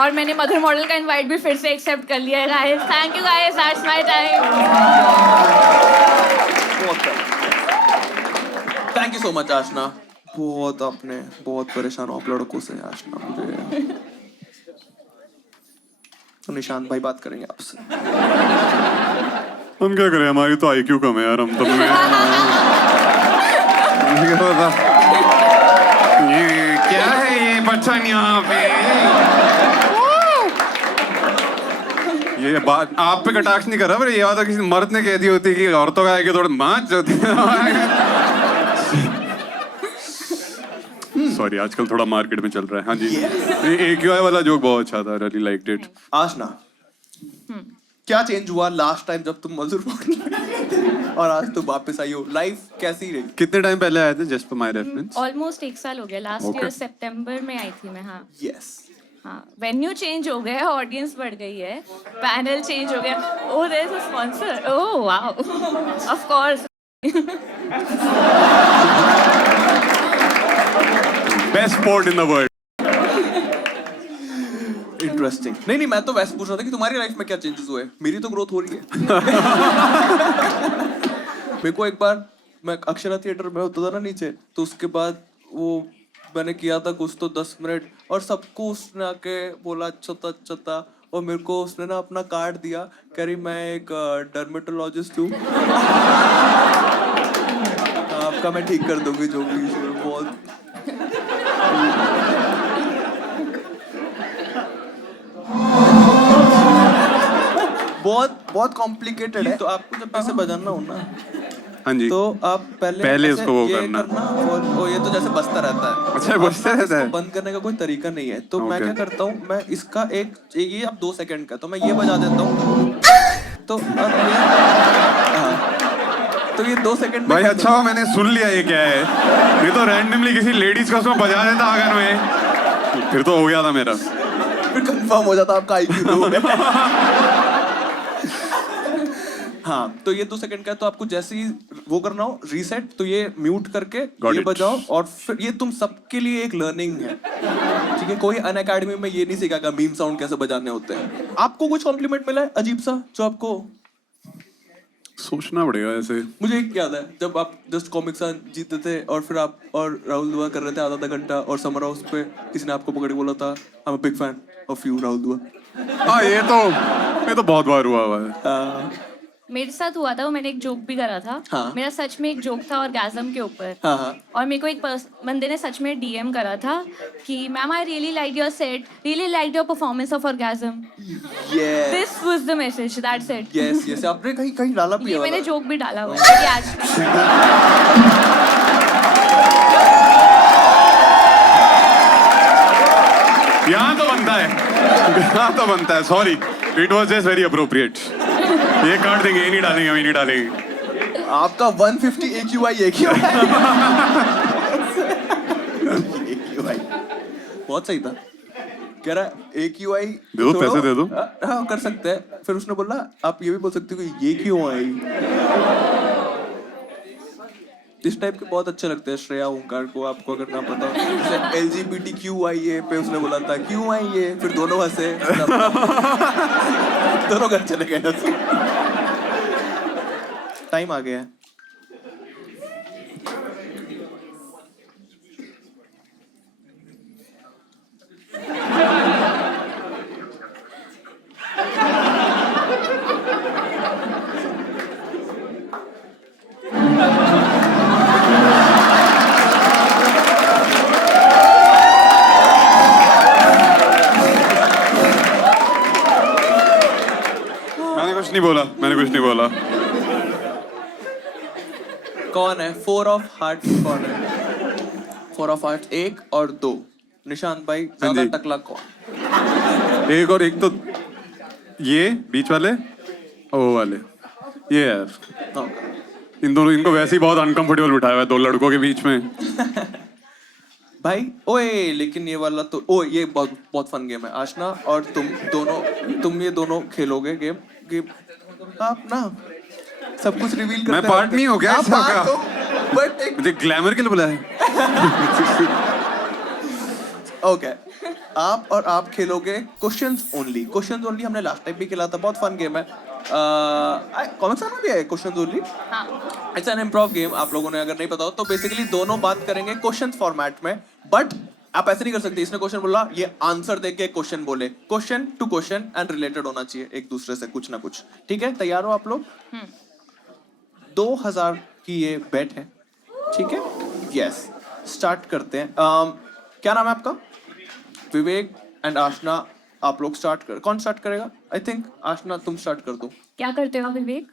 और मैंने मधुर मॉडल का इनवाइट भी फिर से एक्सेप्ट कर लिया है guys. Thank you guys, that's my time. Thank you so much Aashna. बहुत परेशान हूँ आप लड़कों से आशना. मुझे तो निशांत भाई बात करेंगे आपसे. हम क्या करें, हमारी तो IQ कम है यार. हम तो ये क्या है ये बच्चन यहाँ पे? ये बात आप पे कटाक्ष नहीं कर रहा, पर ये बात किसी मर्द ने कह दी होती कि औरतों का आएगी थोड़ा माच होती है. सॉरी, आजकल थोड़ा मार्केट में चल रहा है. हाँ जी, AQI वाला जोक बहुत अच्छा था. Really liked it. आशना, क्या चेंज हुआ लास्ट टाइम जब तुम मजदूर और आज तुम वापस आई हो? लाइफ कैसी रही? कितने टाइम पहले आए थे, just for my reference? Almost 1 साल हो गया. लास्ट ईयर सितंबर में आई थी मैं. हाँ यस. हाँ, वेन्यू चेंज हो गया है, ऑडियंस बढ़ गई है, पैनल चेंज हो गया. Oh there is a sponsor. Oh wow, of course. Best sport in the world. Interesting. नहीं, मैं तो वैसे पूछ रहा था कि तुम्हारी लाइफ में क्या चेंजेस हुए. मेरी तो ग्रोथ हो रही है. मेरे को एक बार, मैं अक्षरा थिएटर में होता था ना नीचे, तो उसके बाद वो मैंने किया था कुछ तो 10 मिनट, और सबको उसने आके बोला अच्छा था. और मेरे को उसने ना अपना कार्ड दिया, कह रही मैं एक डर्मेटोलॉजिस्ट हूँ, आपका मैं ठीक कर दूंगी जो भी. बहुत बहुत कॉम्प्लिकेटेड है. तो आपको जब पैसे बजाना हो ना, हाँ जी, तो आप पहले पहले ऐसे उसको वो ये करना. और ये तो जैसे बजता रहता है. अच्छा, बजता रहता है. इसको बंद करने का कोई तरीका नहीं है. तो मैं Okay. क्या करता हूँ, मैं इसका ये अब 2 सेकंड का, तो मैं ये बजा देता हूँ. तो अब ये, हाँ, तो ये 2 सेकंड में भाई अच्छा हुआ मैंने सुन लिया ये क्या है. ये तो रैंडमली किसी लेडीज का उसमें बजा देता आंगन में, फिर तो हो गया था मेरा. फिर कंफर्म हो जाता आपका IQ लो है. हाँ, तो ये 2 सेकंड का है. तो आपको जैसे ही वो करना हो रीसेट, तो ये म्यूट करके Got ये it. बजाओ. और फिर ये तुम सबके लिए एक लर्निंग है, ठीक है. कोई अनअकैडमी में ये नहीं सिखाएगा मीम साउंड कैसे बजाने होते हैं. आपको कुछ कॉम्प्लीमेंट मिला है अजीब सा जो आपको? सोचना पड़ेगा ऐसे. मुझे एक याद है, जब आप जस्ट कॉमिक सन जीते थे और फिर आप और राहुल दुआ कर रहे थे आधा घंटा, और समर हाउस पे किसी ने आपको पकड़ के बोला था I am a big fan of you Rahul दुआ. हाँ, ये तो बहुत बार हुआ है. मेरे साथ हुआ था, वो मैंने एक जोक भी करा था। हाँ। मेरा सच में एक जोक था ऑर्गेज़म के ऊपर। हाँ हाँ और मेरे को एक बंदे ने सच में डीएम करा था कि ma'am I really like your set, really like your performance of orgasm. Yes this was the message, that's it. Yes आपने कहीं कहीं डाला भी ये है मैंने वाला। जोक भी डाला हुआ है ये आज भी। यहाँ तो बनता है, यहाँ तो बनता है। Sorry, it was just very appropriate. ये काट देंगे, ये नहीं डालेंगे, ये नहीं डालेंगे। आपका 150 AQI AQI बहुत सही था। कह रहा AQI दो, छोड़ो। पैसे दे दो। हाँ कर सकते हैं। फिर उसने बोला आप ये भी बोल सकते हो कि ये क्यों आई। इस टाइप के बहुत अच्छे लगते हैं श्रेया ओंकार को, आपको अगर ना पता हो। LGBTQIA पे उसने बोला था क्यों आई ये, फिर दोनों हंसे। दोनों घर चले गए। टाइम आ गया है। मैंने कुछ नहीं बोला, मैंने कुछ नहीं बोला। कौन है 4 ऑफ हार्ट? कौन है 4 ऑफ हार्ट? 1 और 2। निशांत भाई ज्यादा जी। टकला कौन? एक और एक तो ये बीच वाले और वो वाले, ये यार इन दोनों, इनको वैसे ही बहुत अनकंफर्टेबल बिठाया हुआ है 2 लड़कों के बीच में। भाई ओए, लेकिन ये वाला तो ये बहुत बहुत फन गेम है। आशना और तुम ये दोनों खेलोगे गेम कि आप ना सब कुछ रिवील करते मैं पार्ट नहीं हूँ क्या आप इसका? पार्ट हो, बट एक मुझे ग्लैमर के लिए बुलाया। ओके आप और आप खेलोगे क्वेश्चंस ओनली। हमने लास्ट टाइम भी खेला था, बहुत फन गेम है। कॉमिक्स में भी है क्वेश्चंस ओनली। हाँ। It's an improv game. आप लोगों ने अगर नहीं पता हो तो बेसिकली दोनों बात करेंगे क्वेश्चन फॉर्मेट में, बट आप ऐसे नहीं कर सकते। इसने क्वेश्चन बोला, ये आंसर देके क्वेश्चन बोले। Question to question and related होना चाहिए एक दूसरे से कुछ ना कुछ। ठीक है, तैयार हो आप लोग? 2000 की ये बेट है, ठीक है? यस, स्टार्ट करते हैं। क्या नाम है आपका? विवेक एंड आशना, आप लोग स्टार्ट कर। कौन स्टार्ट करेगा? आई थिंक आशना तुम स्टार्ट कर दो। क्या करते हो आप विवेक?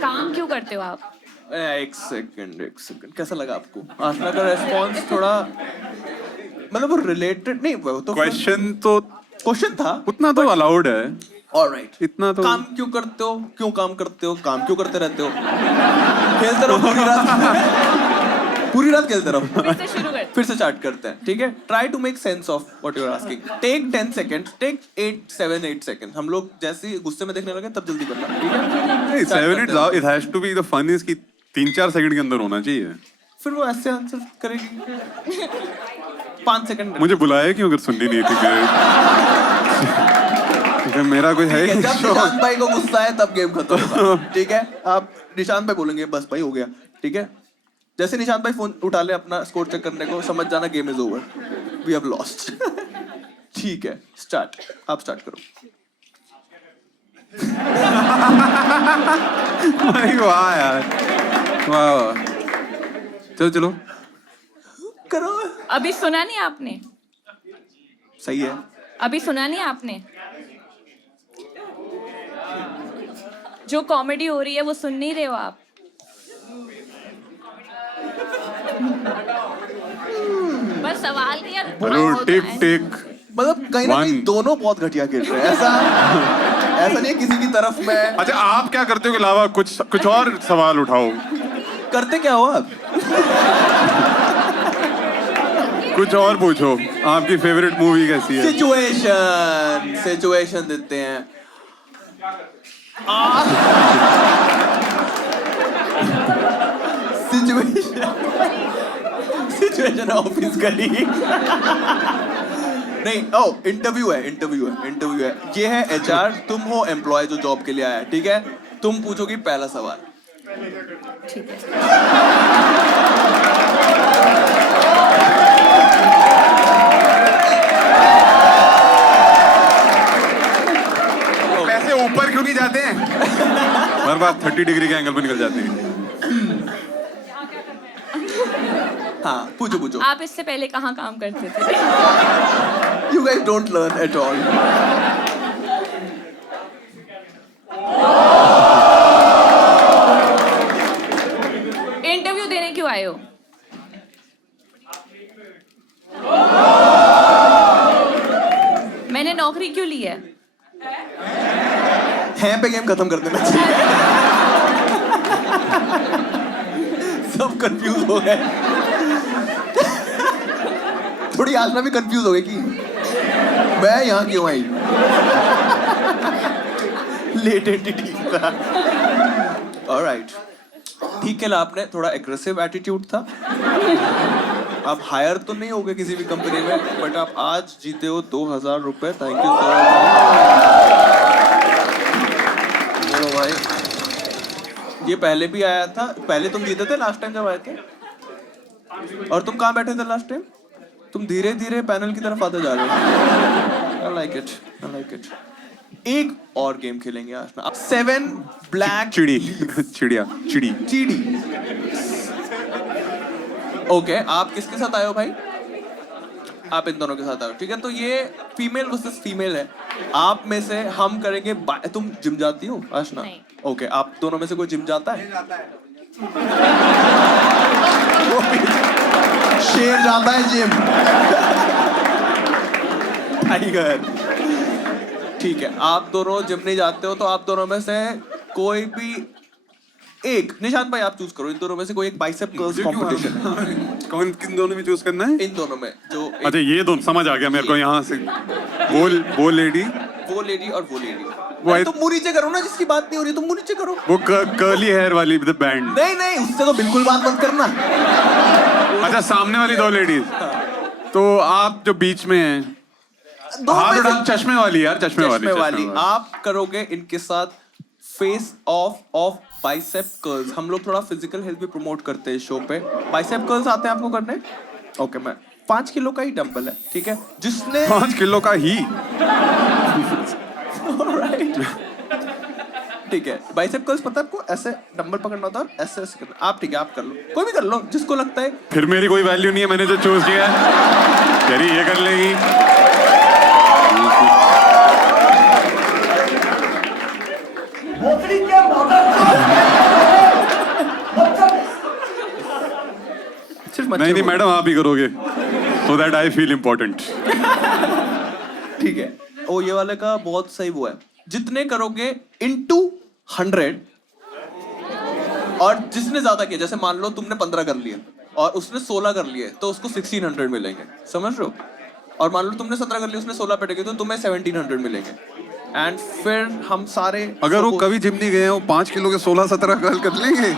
काम क्यों करते हो आप? एक सेकंड, कैसा लगा आपको? आशना का रेस्पॉन्स थोड़ा मतलब वो रिलेटेड नहीं, वो तो क्वेश्चन तो क्वेश्चन था। उतना तो अलाउड है। ऑलराइट, इतना तो काम क्यों करते हो? क्यों काम करते हो? काम क्यों करते रहते हो? खेलते रहो पूरी रात। पूरी रात खेलते रहो। फिर से शुरू कर। फिर से स्टार्ट करते हैं, ठीक है? Try to make sense of what you are asking. Take 10 seconds, take 8 second. हम लोग जैसे ही गुस्से में देखने लगे तब जल्दी करना, ठीक है? 7 minutes, it has to be the fun is कि 3-4 सेकंड के अंदर होना चाहिए। फिर वो ऐसे आंसर करेगी। 5 सेकंड। मुझे बुलाया क्यों अगर सुननी नहीं थी क्योंकि मेरा कोई है ही जब नहीं। निशांत भाई को गुस्सा है तब गेम खत्म होगा, ठीक है? आप निशांत भाई बोलेंगे बस भाई हो गया, ठीक है? जैसे निशांत भाई फोन उठा ले अपना स्कोर चेक करने को, समझ जाना game is over, we have lost. ठीक है, स्टार्ट। आप स्टार्ट करो। अरे वाह यार, वाह। चलो चलो करो। अभी सुना नहीं आपने? सही है। अभी सुना नहीं आपने? जो कॉमेडी हो रही है वो सुन नहीं रहे हो आप? बस सवाल नहीं है। हेलो, टिक टिक। मतलब कहीं ना कहीं One. दोनों बहुत घटिया खेल रहे हैं। ऐसा नहीं है किसी की तरफ में। अच्छा, आप क्या करते हो के अलावा कुछ और सवाल उठाओ। करते क्या हो आप? कुछ और पूछो। आपकी फेवरेट मूवी कैसी है? सिचुएशन देते हैं। सिचुएशन ऑफिस करी नहीं। ओ इंटरव्यू है। ये है HR, तुम हो एम्प्लॉय जो जॉब के लिए आया है, ठीक है? तुम पूछोगी पहला सवाल। ठीक है। आप 30 डिग्री के एंगल पर निकल जाती हैं। हाँ पूछो पूछो। आप इससे पहले कहाँ काम करते थे? You guys don't learn at all. Interview देने क्यों आए हो? मैंने नौकरी क्यों ली है? हैं पे गेम खत्म कर देना चाहिए। सब कंफ्यूज हो गए। थोड़ी आशना भी कंफ्यूज हो गई कि मैं यहाँ क्यों आई। लेट एंटिटी था। ऑलराइट, ठीक है ला, आपने थोड़ा एग्रेसिव एटीट्यूड था। आप हायर तो नहीं हो गए किसी भी कंपनी में, बट आप आज जीते हो 2000 रुपए। Thank you so much. बोलो भाई, ये पहले भी आया था। पहले तुम जीते थे लास्ट टाइम जब आए थे। और तुम कहाँ बैठे थे लास्ट टाइम? तुम धीरे धीरे पैनल की तरफ आते जा रहे हो। I like it, I like it. एक और गेम खेलेंगे आज ना। 7 ब्लैक चिड़ी चिड़िया चिड़ी चीड़ी। ओके, आप किसके साथ आए हो भाई? आप इन दोनों के साथ आए हो, ठीक है। तो ये फीमेल वर्सेस फीमेल है। आप में से हम करेंगे तुम जिम जाती हो आशना? नहीं। ओके, आप दोनों में से कोई जिम जाता है? शेर जाता है जिम। टाइगर। ठीक है, आप दोनों जिम नहीं जाते हो, तो आप दोनों में से कोई भी एक, निशांत भाई आप चूज करो, इन दोनों में से कोई एक बाइसेप कर्ल्स कंपटीशन है। कौन किन दोनों में चूज करना है? इन दोनों में जो अच्छा ये दोनों समझ आ गया मेरे को यहाँ से। वो लेडी, वो लेडी और वो लेडी। वो तुम मुंह नीचे करो ना, जिसकी बात नहीं हो रही तुम मुंह नीचे करो। वो कर्ली हेयर वाली विद बैंड। नहीं नहीं, उससे तो बिल्कुल बात मत करना। अच्छा सामने वाली 2 लेडीज। तो आप जो बीच में हैं, दो हाथ में से- उठा, चश्मे वाली यार, चश्मे चश्मे वाली वाली। आप करोगे इनके साथ फेस ऑफ बाइसेप कर्ल्स। हम लोग थोड़ा फिजिकल हेल्थ भी प्रमोट करते हैं शो पे। बाइसेप कर्ल्स आते हैं आपको करने? ओके, मैं 5 किलो का ही डंबल है, ठीक है। जिसने 5 किलो का ही। Alright. ठीक है, बाइसेप कर्ल्स पता है आपको? ऐसे डंबल पकड़ना होता है और ऐसे ऐसे करना। आप ठीक है, आप कर लो, कोई भी कर लो जिसको लगता है। फिर मेरी कोई वैल्यू नहीं है, मैंने जो चूज किया है। तेरी ये कर लेगी। सिर्फ नहीं मच्छर नहीं मैडम, आप ही करोगे, so that I feel important. ठीक है। ओ ये वाले का बहुत सही वो है, जितने करोगे इनटू 100, और जिसने ज्यादा किया, जैसे मान लो तुमने 15 कर लिए और उसने 16 कर लिए, तो उसको 1600 मिलेंगे, समझ रहे हो? और मान लो तुमने 17 कर लिए, उसने 16 पे टिके, तो तुम्हें 1700 मिलेंगे। एंड फिर हम सारे, अगर वो कभी जिम नहीं गए हैं, वो 5 किलो के 16-17 कर लेंगे।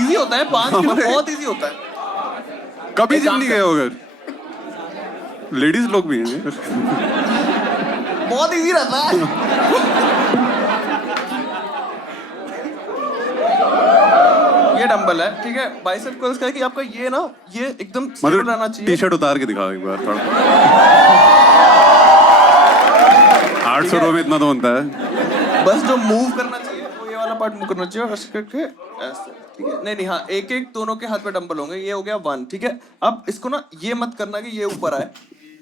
इजी होता है 5 किलो, बहुत इजी होता है। कभी एक जिम काम नहीं कर- गए हो अगर, लेडीज लोग भी हैं। बहुत इजी रहता है। ये डंबल है, ठीक है। बाइसेप कर्ल्स का है कि आपका ये ना, ये एकदम स्टेबल रहना मतलब चाहिए। टी शर्ट उतार के दिखाओ एक बार थोड़ा। 800 रुपये में इतना तो बनता है। बस जो मूव करना चाहिए वो ये वाला पार्ट मूव करना चाहिए, और ऐसे करके ऐसे, ठीक है। नहीं नहीं, हाँ, एक एक दोनों के हाथ पे डंबल होंगे। ये हो गया 1, ठीक है। अब इसको ना ये मत करना कि ये ऊपर आए,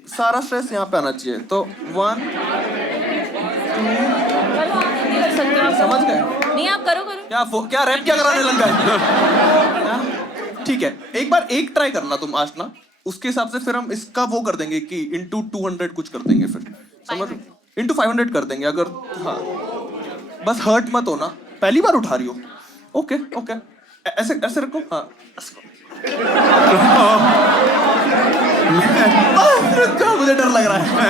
सारा स्ट्रेस यहाँ पे आना चाहिए। तो 1, समझ गए? नहीं, आप करो करो। क्या रैप क्या कराने लग गए? हाँ? ठीक है, एक बार एक ट्राई करना तुम आशना, उसके हिसाब से फिर हम इसका वो कर देंगे कि इंटू 200 कुछ कर देंगे, फिर समझ, इंटू 500 कर देंगे अगर। हाँ, बस हर्ट मत होना, पहली बार उठा रही हो। ओके ओके, ऐसे ऐसे रखो। हाँ रुको, मुझे डर लग रहा है।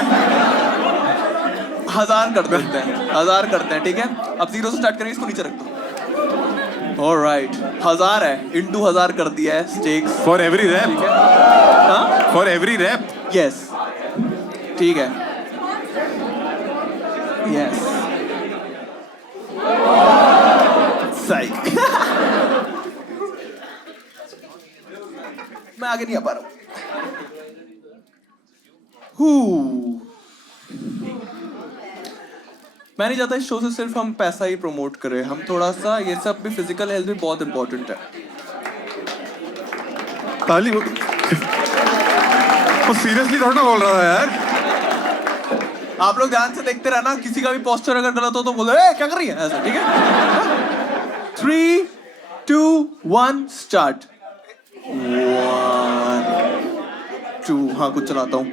1000 कर देते हैं, 1000 करते हैं, ठीक है। अब 0 से स्टार्ट करेंगे, इसको नीचे रख दो। ऑलराइट, 1000 है, इंटू 1000 कर दिया है स्टेक्स, फॉर एवरी ठीक रैप, है। हाँ फॉर एवरी रैप। यस, ठीक है। यस, सही। मैं आगे नहीं आ पा रहा हूँ। मैं नहीं चाहता इस शो से सिर्फ हम पैसा ही प्रमोट करें, हम थोड़ा सा ये सब भी, फिजिकल हेल्थ भी बहुत इंपॉर्टेंट है। ताली वो सीरियसली थोड़ा ना बोल रहा था यार। आप लोग ध्यान से देखते रहना, किसी का भी पोस्चर अगर गलत हो तो बोलो ए क्या कर रही है, ऐसा, ठीक है? 3, 2, 1 स्टार्ट। 1, 2, हाँ कुछ चलाता हूँ।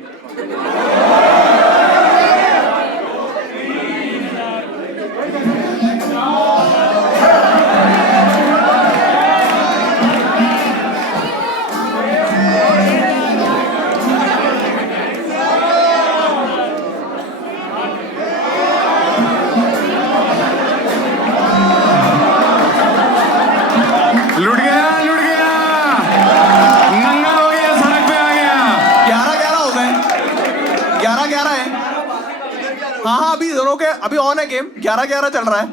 लुट गया नंगा हो गया, सड़क पे आ गया। 11-11 हो गए, 11-11 है। हाँ अभी दोनों के अभी ऑन है गेम, 11-11 चल रहा है।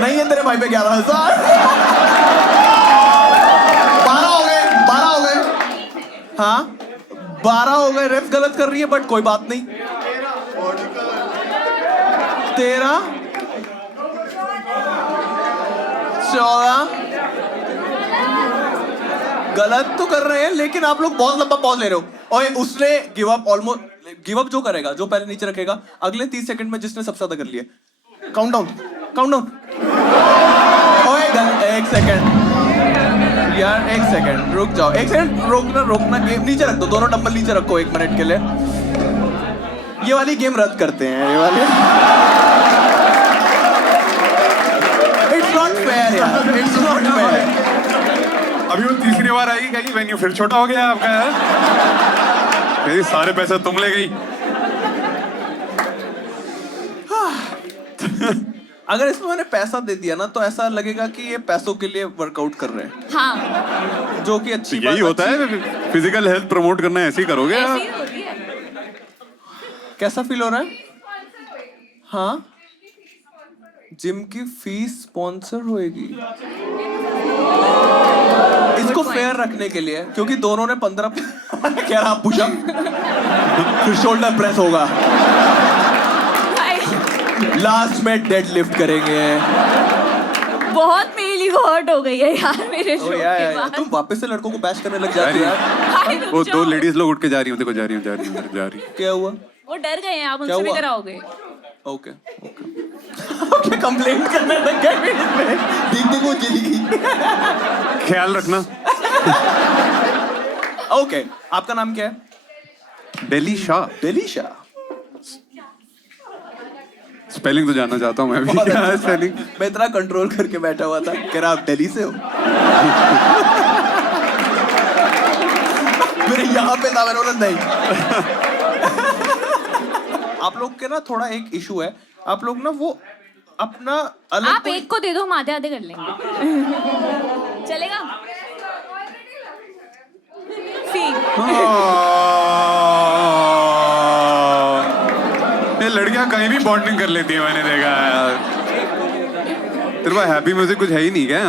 नहीं है तेरे भाई पे 11,000। 12 हो गए, 12 हो गए। हाँ 12 हो गए, रेफ गलत कर रही है बट कोई बात नहीं। 13, 14 गलत तो कर रहे हैं लेकिन आप लोग बहुत लंबा पॉज ले रहे हो। और उसने give up, almost give up जो करेगा, जो पहले नीचे रखेगा, अगले 30 सेकंड में जिसने सबसे ज्यादा कर लिया। Countdown, countdown. ओए 1 सेकंड यार, 1 सेकंड रुक जाओ, 1 सेकंड रोकना गेम नीचे रख दो, दोनों डंबल नीचे रखो 1 मिनट के लिए। ये वाली गेम रद्द करते हैं, ये वाली। इट्स नॉट फेयर यार, इट्स नॉट फेयर। अभी वो तीसरी बार आएगी, कहेगी वेन्यू फिर छोटा हो गया आपका यार। कहेगी सारे पैसे तुम ले गई। अगर इसमें मैंने पैसा दे दिया ना तो ऐसा लगेगा कि ये पैसों के लिए वर्कआउट कर रहे हैं, हाँ जो कि अच्छी तो यही होता है, फिजिकल हेल्थ प्रमोट करना ऐसे ही करोगे ऐसी आप। ही होती है। कैसा फील हो रहा है? हाँ जिम की फीस स्पॉन्सर होएगी इसको फेयर रखने के लिए, क्योंकि दोनों ने 15 कह रहा पुशअप फिर शोल्डर प्रेस होगा, भाई लास्ट में डेडलिफ्ट करेंगे। बहुत मेरी हर्ट हो गई है यार मेरे शो ओ के यार बाद। तुम वापस से लड़कों को बैश करने लग जाती हो यार। भाई, रुक वो जाओ। 2 लेडीज लोग उठ के जा रही हूँ, देखो जा रही हूँ। क्या हुआ? वो डर गए हैं, आप क्या उनसे भी हुआ? कराओगे। ओके ओके कंप्लेंट करने लग गए फिर इसमें। दीदी को जिंदगी। ख्याल रखना। ओके आपका नाम क्या है? दिल्ली शाह। दिल्ली शाह। स्पेलिंग तो जानना चाहता हूँ मैं भी। बहुत क्या है अच्छा। स्पेलिंग? मैं इतना कंट्रोल करके बैठा हुआ था, कह रहा आप दिल्ली से हो। मेरे यहाँ पे था, मैंने बोला नहीं। आप लोग के ना थोड़ा एक इशू है, आप लोग ना वो अपना अलग आप एक को दे दो, हम आधे आधे कर लेंगे। चलेगा? सी ये लड़कियां कहीं भी बॉन्डिंग कर लेती है, मैंने देखा है यार। तेरे पास हैप्पी म्यूजिक कुछ है ही नहीं क्या?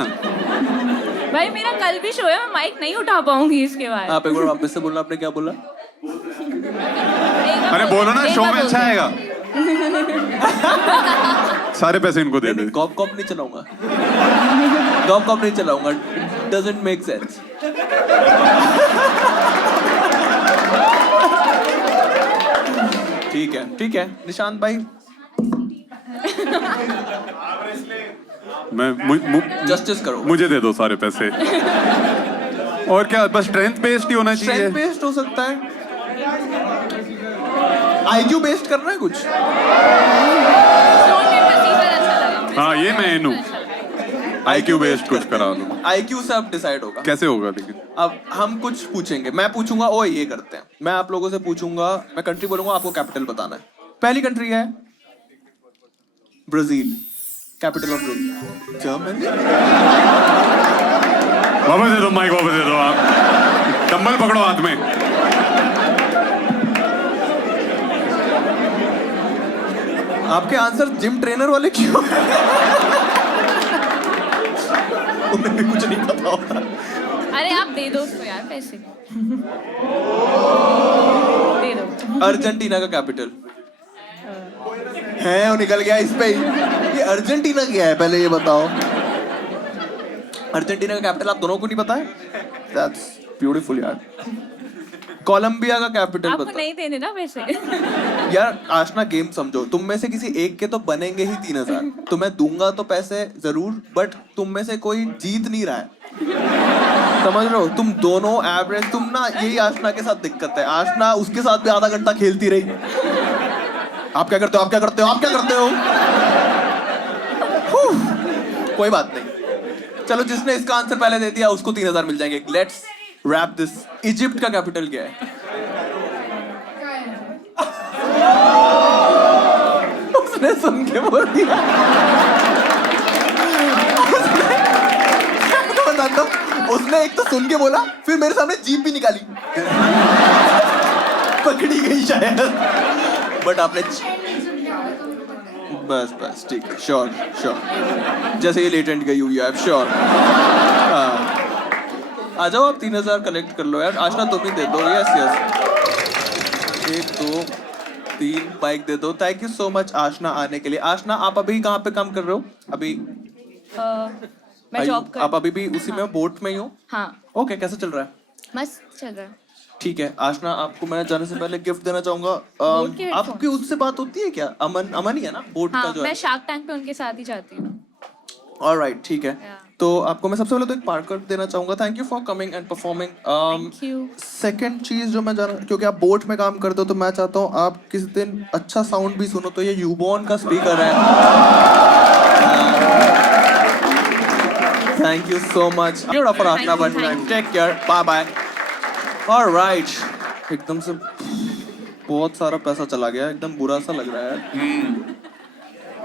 भाई मेरा कल भी शो है, मैं माइक नहीं उठा पाऊंगी इसके बाद। आप एक बार वापस से बोलना, आपने क्या बोला? एक बार अरे बोलो ना, एक शो बार में बोल अच्छा दो। आएगा। सारे पैसे इनको दे दे। गॉप कॉप नहीं चलाऊंगा, गॉप कॉप नहीं चलाऊंगा, डजंट मेक सेंस। ठीक है निशांत भाई, जस्टिस करो। मुझे दे दो सारे पैसे। और क्या, बस स्ट्रेंथ बेस्ड ही होना चाहिए। स्ट्रेंथ बेस्ड हो सकता है, आईक्यू बेस्ड करना है कुछ। स्टोन पेपर सीजर अच्छा लगा मुझे। हाँ, ये मैं इन हूँ। आईक्यू बेस्ड कुछ करा लो। आईक्यू से अब डिसाइड होगा। कैसे होगा लेकिन? अब हम कुछ पूछेंगे, मैं पूछूंगा ओ ये करते हैं, मैं आप लोगों से पूछूंगा, मैं कंट्री बोलूंगा, आपको कैपिटल बताना है। पहली कंट्री है Brazil, capital of Brazil Germany. वापस दे दो माइक, वापस दे दो। आप डंबल पकड़ो हाथ में। आपके आंसर जिम ट्रेनर वाले क्यों? उन्हें भी कुछ नहीं पता होता। अरे आप दे दो उसको यार पैसे। दे दो। अर्जेंटीना का कैपिटल है वो निकल गया इस पे ही। ये अर्जेंटीना क्या है पहले ये बताओ। अर्जेंटीना का कैपिटल आप दोनों को नहीं पता है? दैट्स ब्यूटीफुल यार। कोलंबिया का कैपिटल आपको बता। नहीं देने ना वैसे। यार आशना गेम समझो, तुम में से किसी एक के तो बनेंगे ही 3000। तो मैं दूंगा तो पैसे जरूर, बट तुम में से कोई जीत नहीं रहा है, समझ रहे हो? तुम दोनों एवरेज, तुम ना, यही आशना के साथ दिक्कत है। आशना उसके साथ भी आधा घंटा खेलती रही। आप क्या करते हो, आप क्या करते हो, आप क्या करते हो? कोई बात नहीं, चलो जिसने इसका आंसर पहले दे दिया उसको 3000 मिल जाएंगे। Let's wrap this. इजिप्ट का कैपिटल क्या है? उसने सुन के बोल दिया। बताता हूं, उसने एक तो सुन के बोला, फिर मेरे सामने जीप भी निकाली। पकड़ी गई शायद, बट आपने बस बस ठीक है, श्योर श्योर। जैसे ये लेटेंट गई हुई है, आप श्योर। हाँ, आ जाओ आप 3000 कलेक्ट कर लो यार। आशना तुम ही दे दो। यस यस, 1 2 3 बाइक दे दो। थैंक यू सो मच आशना आने के लिए। आशना आप अभी कहाँ पे काम कर रहे हो अभी? मैं जॉब कर। आप अभी भी उसी में बोट में ही हो? हाँ, ओके, कैसा चल रहा है? मस्त चल रहा है। ठीक है आशना, आपको मैं जाने से पहले गिफ्ट देना चाहूंगा। बोट के headphones? आपकी उससे बात होती है क्या? अमन, अमन ही है ना बोट हाँ, का जो मैं है? शार्क टैंक पे उनके साथ ही जाती हूँ। ऑलराइट, ठीक है। Yeah. तो आपको मैं सबसे पहले तो एक पार्कर देना चाहूंगा। Thank you for coming and performing. Thank you. Second चीज जो मैं जाना, क्योंकि आप बोट में काम करते हो तो मैं चाहता हूँ आप किसी दिन अच्छा साउंड भी सुनो। तो ये यूबॉन का स्पीकर है। Thank you so much for Aashna Thank you, but thank you. Take care, bye bye. Alright, एकदम से बहुत सारा पैसा चला गया, एकदम बुरा सा लग रहा है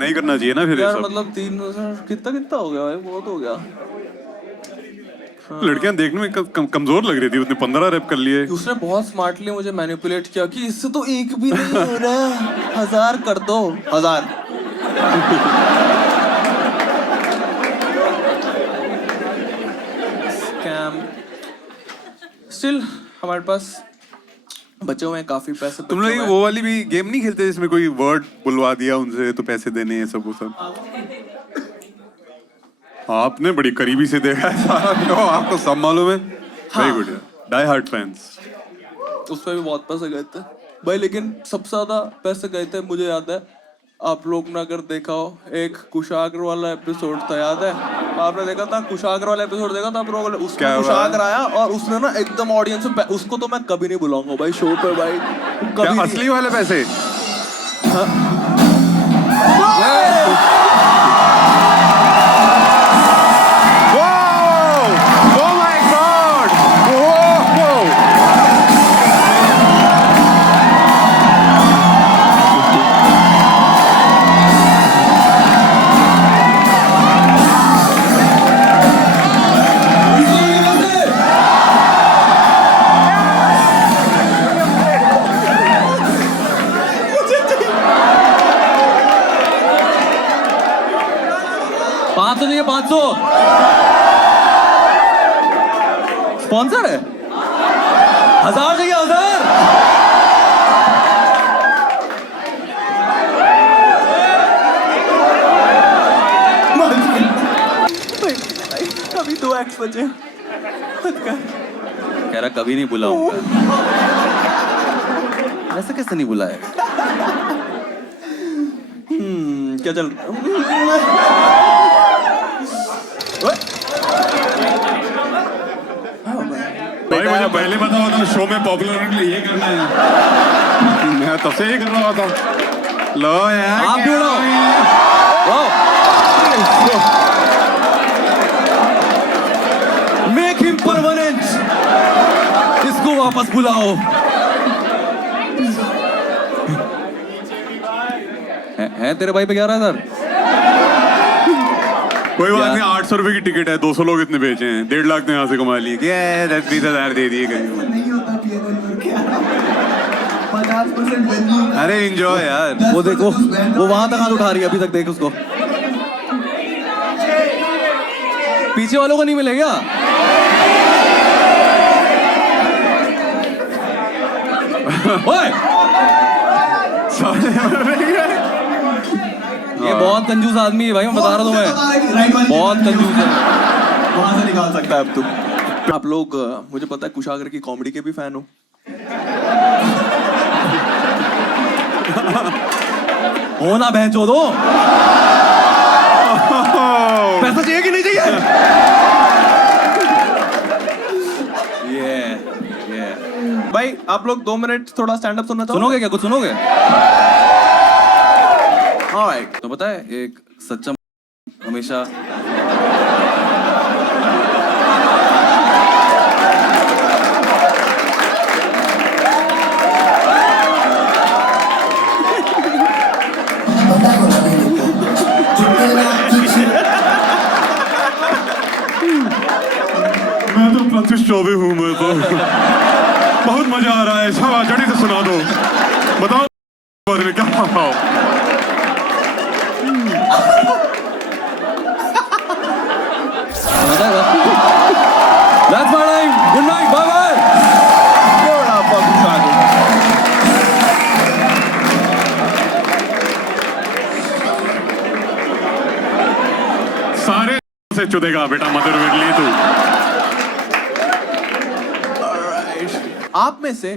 नहीं करना चाहिए ना फिर ये यार। सब। मतलब 3000 कितना कितना हो गया भाई, बहुत हो गया। लड़कियां देखने में कमजोर लग रही थी, उसने 15 रैप कर लिए। उसने बहुत स्मार्टली मुझे मैनिपुलेट किया कि इससे तो एक भी नहीं हो रहा है, 1000 कर दो। 1000 स्कैम। स्टिल हमारे पास बचे हुए हैं काफी पैसे। तुम लोग वो वाली भी गेम नहीं खेलते जिसमें कोई वर्ड बुलवा दिया उनसे तो पैसे देने हैं, सब वो सब? आपने बड़ी करीबी से देखा है सारा, तो आपको सब मालूम है। वेरी गुड यार, डाई हार्ड फैंस। उसमें भी बहुत पैसे गए थे भाई, लेकिन सबसे ज्यादा पैसे गए थे, मुझे याद है, आप लोग ने अगर देखा हो, एक कुशाग्र वाला एपिसोड था, याद है? आपने देखा था कुशाग्र वाला एपिसोड? देखा था आप लोगों ने? उसमें क्या हुआ? कुशाग्र आया और उसने ना एकदम ऑडियंस में, उसको तो मैं कभी नहीं बुलाऊंगा भाई शो पे भाई, क्या कभी असली वाले पैसे? Oh my God! पाँच सौ नहीं है, 500 स्पॉन्सर है। 1000 चाहिए, 1000। अभी 2 एक्स बचे। कह रहा कभी नहीं बुलाऊंगा। ऐसे कैसे नहीं बुलाया? क्या चल भाई मुझे पहले पता होता शो में पॉपुलर होने के लिए ये करना है। मैं तब से ये कर रहा था। लो यार, आप भी उड़ाओ। Make him permanent. इसको वापस बुलाओ। है तेरे भाई पे 11,000? कोई बात नहीं, 800 रुपए की टिकट है, 200 लोग इतने बेचे हैं, 1.5 लाख ने यहाँ से कमा लिए। क्या 10-20 दे दिए कहीं। नहीं होता क्या 50% वेन्यू। अरे एंजॉय यार। वो देखो, वो वहां तक हाथ उठा रही है, अभी तक देख उसको। पीछे वालों को नहीं मिलेगा। ओए! ये बहुत कंजूस आदमी है भाई, मैं बता रहा हूँ मैं, बहुत कंजूस है। वहां से निकाल सकता है अब तू। आप लोग मुझे पता है कुशागर की कॉमेडी के भी फैन हो। हो ना बहन चोदो, पैसा चाहिए कि नहीं चाहिए? ये भाई आप लोग 2 मिनट थोड़ा स्टैंड अप सुनना चाहोगे? सुनोगे क्या, कुछ सुनोगे? ऑलराइट। तो पता है एक सच्चा हमेशा मैं तो प्रतिष्ठोभे हूँ, मैं तो बहुत मजा आ रहा है। सब जल्दी से सुना दो, बताओ बारे में क्या बताओ। That's my time. Good night. Bye bye. Give it up for Kuशागर। सारे से चुदेगा बेटा मदर विरली तू। आप में से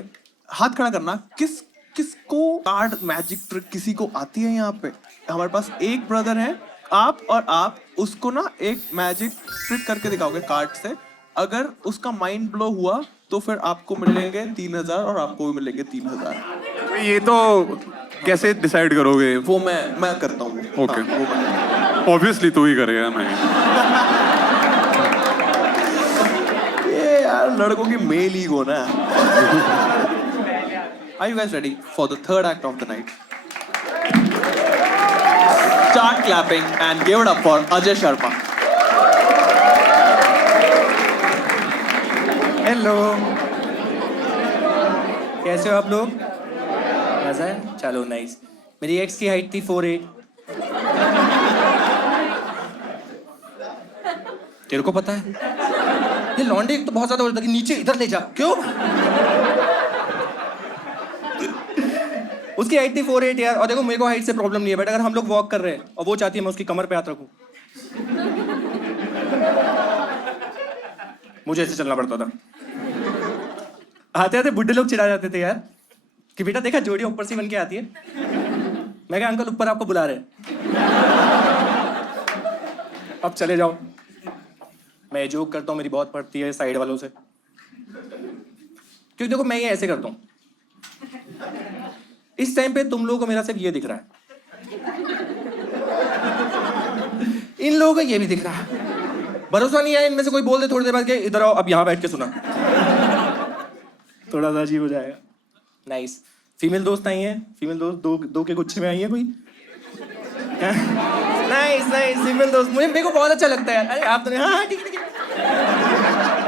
हाथ खड़ा करना, किसको कार्ड मैजिक ट्रिक किसी को आती है यहाँ पे? हमारे पास एक ब्रदर है, आप और आप उसको ना एक मैजिक ट्रिक करके दिखाओगे कार्ड से। अगर उसका माइंड ब्लो हुआ तो फिर आपको मिलेंगे 3000 और आपको भी मिलेंगे 3000। ये तो कैसे डिसाइड करोगे? वो मैं करता हूँ। ओके। हाँ, वो मैं। ऑब्वियसली तू ही करेगा, नहीं। ये यार लड़कों की मेल ईगो ना। Are you guys ready for the third act of the night? Start clapping and give it up for Ajay Sharma. Hello, कैसे हो आप लोग? मजा है? चलो नाइस। मेरी एक्स की हाइट थी 4'8". तेरे को पता है? ये लॉन्डे एक तो बहुत ज्यादा बोलता है कि नीचे इधर ले जा। क्यों? उसकी हाइट थी 4'8" यार। और देखो मेरे को हाइट से प्रॉब्लम नहीं है, बट अगर हम लोग वॉक कर रहे हैं और वो चाहती है मैं उसकी कमर पे हाथ रखूं, मुझे ऐसे चलना पड़ता था। आते आते बुड्ढे लोग चिढ़ा जाते थे यार कि बेटा देखा जोड़ी ऊपर से बन के आती है। मैं कहा अंकल ऊपर आपको बुला रहे हैं, अब चले जाओ। मैं जोक करता हूँ, मेरी बहुत पड़ती है साइड वालों से, क्योंकि देखो मैं ये ऐसे करता हूँ। इस टाइम पे तुम लोगों को मेरा सिर्फ ये दिख रहा है, इन लोगों को ये भी दिख रहा है। भरोसा नहीं है, इनमें से कोई बोल दे थोड़ी देर बाद के इधर आओ अब यहाँ बैठ के सुना, थोड़ा सा अजीब हो जाएगा। नाइस। फीमेल दोस्त आई हैं, फीमेल दोस्त दो के गुच्छे में आई है कोई? नाइस नाइस फीमेल दोस्त। मेरे को बहुत अच्छा लगता है यार। अरे आप दोनों, हाँ ठीक है।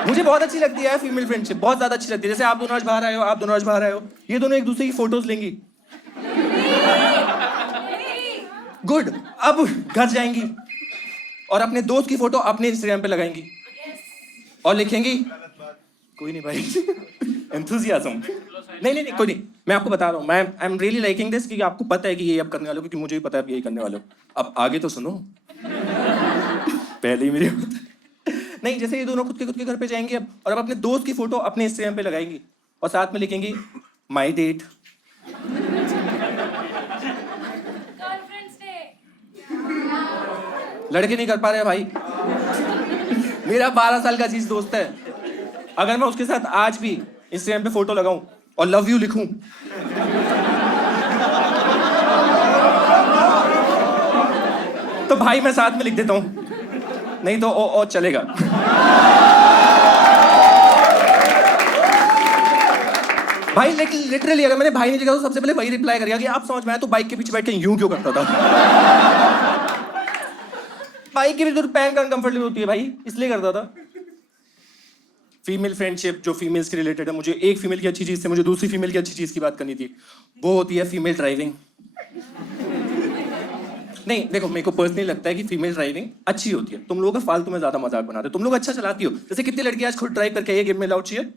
मुझे बहुत अच्छी लगती है यार फीमेल फ्रेंडशिप, बहुत ज्यादा अच्छी लगती है। जैसे आप दोनों आज बाहर आए हो, आप दोनों आज बाहर आए हो, ये दोनों एक दूसरे की फोटोज लेंगी। गुड। अब घर जाएंगी और अपने दोस्त की फोटो अपने इंस्टाग्राम पे लगाएंगी और लिखेंगी, कोई नहीं भाई एंथुसियाज्म। नहीं कोई नहीं, मैं आपको बता रहा हूँ, मैं I am really liking this, क्योंकि आपको पता है कि ये अब करने वाले हो, क्योंकि मुझे भी पता है आप यही करने वाले हो। अब आगे तो सुनो, पहले ही मेरी नहीं, जैसे ये दोनों खुद के घर पे जाएंगे अब, और अब अपने दोस्त की फोटो अपने इंस्टाग्राम पे लगाएंगी और साथ में लिखेंगी माई डेट। लड़के नहीं कर पा रहे भाई। मेरा 12 साल का अजीज दोस्त है, अगर मैं उसके साथ आज भी इंस्टाग्राम पे फोटो लगाऊं और लव यू लिखूं, तो भाई मैं साथ में लिख देता हूं, नहीं तो ओ चलेगा। भाई लिटरली अगर मैंने भाई ने लिखा तो सबसे पहले वही रिप्लाई करेगा कि आप समझ में आया तो बाइक के पीछे बैठ के यूं क्यों करता था। बाइक की भी तो पैन का अनकंफर्टेबल होती है भाई, इसलिए करता था। फीमेल फ्रेंडशिप जो फीमेल्स के रिलेटेड है, मुझे एक फीमेल की अच्छी चीज से मुझे दूसरी फीमेल की अच्छी चीज की बात करनी थी, वो होती है फीमेल ड्राइविंग। नहीं देखो, मेरे को पर्सनली लगता है कि फीमेल ड्राइविंग अच्छी होती है। तुम लोगों का फालतू में ज्यादा मजाक बनाते हो, तुम लोग अच्छा चलाती हो। जैसे कितनी लड़कियां आज खुद ड्राइव करके ये गेम में लाउड चाहिए।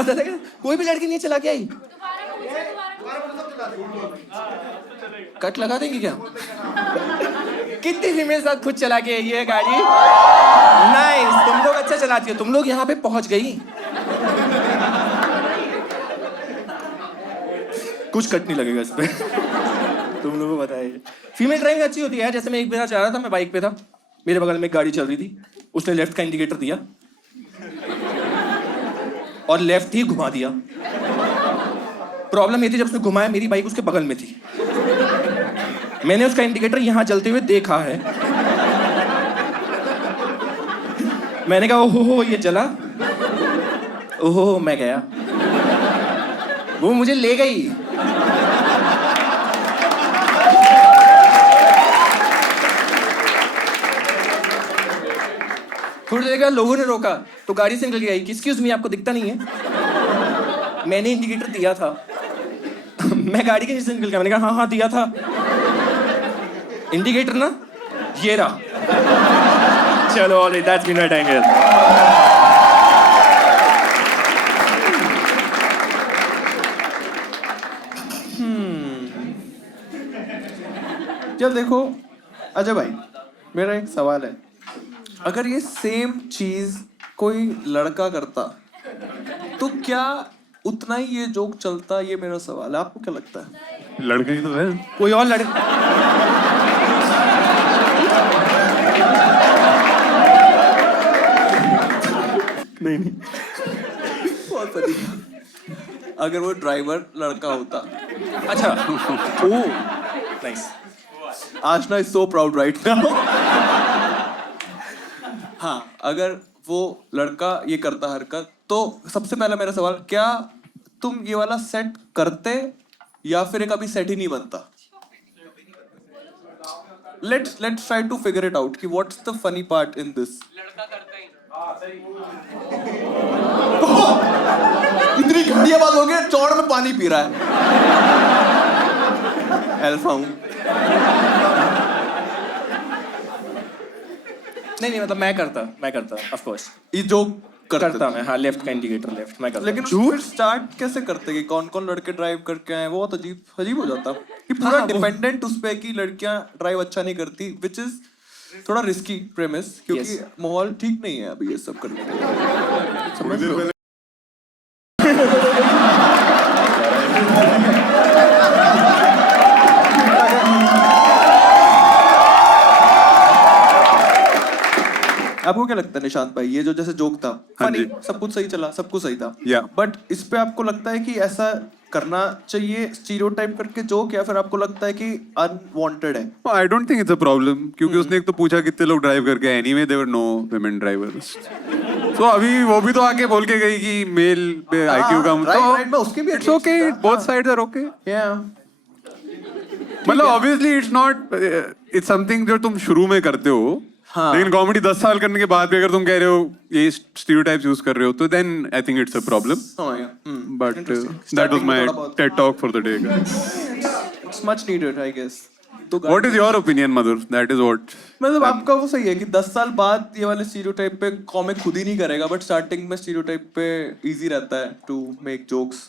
पता लगे कोई भी लड़की नहीं चला के आई। कट लगा देंगे क्या? कितनी फीमेल साथ खुद चला के आई है गाड़ी। नाइस, तुम लोग अच्छा चलाती हो, तुम लोग यहाँ पे पहुंच गई। कुछ कट नहीं लगेगा इस पे। तुम लोगों को बताइए, फीमेल ड्राइविंग अच्छी होती है। जैसे मैं एक बार जा रहा था, मैं बाइक पे था, मेरे बगल में एक गाड़ी चल रही थी, उसने लेफ्ट का इंडिकेटर दिया और लेफ्ट ही घुमा दिया। प्रॉब्लम ये थी, जब उसने घुमाया मेरी बाइक उसके बगल में थी। मैंने उसका इंडिकेटर यहां जलते हुए देखा है। मैंने कहा ओहो ये जला, ओहो मैं गया। वो मुझे ले गई। थोड़ी देर बाद लोगों ने रोका तो गाड़ी से निकल के आई कि एक्सक्यूज मी, आपको दिखता नहीं है? मैंने इंडिकेटर दिया था। मैं गाड़ी के नीचे से निकल गया। मैंने कहा हाँ हाँ दिया था इंडिकेटर ना, ये रहा। चलो all that's been my time. जब देखो अजय भाई, मेरा एक सवाल है, अगर ये सेम चीज कोई लड़का करता तो क्या उतना ही ये जोक चलता? ये मेरा सवाल है, आपको क्या लगता है? लड़के ही तो है। कोई और लड़का नहीं बहुत फनी। अगर वो ड्राइवर लड़का होता। अच्छा oh nice. Aashna is so proud right now. हाँ, अगर वो लड़का ये करता हरकत, तो सबसे पहला मेरा सवाल, क्या तुम ये वाला सेट करते या फिर कभी सेट ही नहीं बनता? Let's try to figure it out कि what's the funny part in this. इतनी घटिया बात हो गई, चौड़ में पानी पी रहा है। अल्फा हूं। नहीं मतलब मैं करता ऑफ कोर्स। ये जोक करता मैं, हाँ लेफ्ट का इंडिकेटर लेफ्ट मैं करता। लेकिन फिर स्टार्ट कैसे करते कि कौन कौन लड़के ड्राइव करके आए? बहुत अजीब हो जाता कि पूरा हाँ, डिपेंडेंट उस पे कि लड़कियां ड्राइव अच्छा नहीं करती, विच इज थोड़ा रिस्की प्रेमिस, क्योंकि Yes. माहौल ठीक नहीं है अभी ये सब करने के लिए। समझ लो। आपको क्या लगता है निशांत भाई, ये जो जैसे जोक था हाँ फनी, जी। सब कुछ सही चला, सब कुछ सही था, Yeah. बट इस पे आपको लगता है कि ऐसा करना चाहिए स्टीरियोटाइप करके जोक, या फिर आपको लगता है कि अनवांटेड है? I don't think it's a problem, क्योंकि उसने एक तो पूछा कितने लोग ड्राइव करके आए, anyway there were no women drivers. तो अभी वो भी तो आके बोल के गई कि मेल पे आईक्यू कम, right, मैं उसके भी it's okay, both sides are okay. Yeah. मतलब obviously it's not, it's something जो तुम शुरू में करते हो, हाँ। लेकिन कॉमेडी 10 साल करने के बाद भी अगर तुम कह रहे हो ये स्टीरियोटाइप्स यूज कर रहे हो, तो then I think it's a problem. समझ गया। But Interesting. That was Starting में माय थोड़ा बहुत- TED talk for the day. It's much needed, I guess. तो what is your opinion Madhur? That is what, मतलब आपका वो सही है कि 10 साल बाद ये वाले स्टीरियोटाइप पे कॉमिक खुद ही नहीं करेगा, बट स्टार्टिंग में स्टीरियोटाइप पे इजी रहता है टू मेक जोक्स।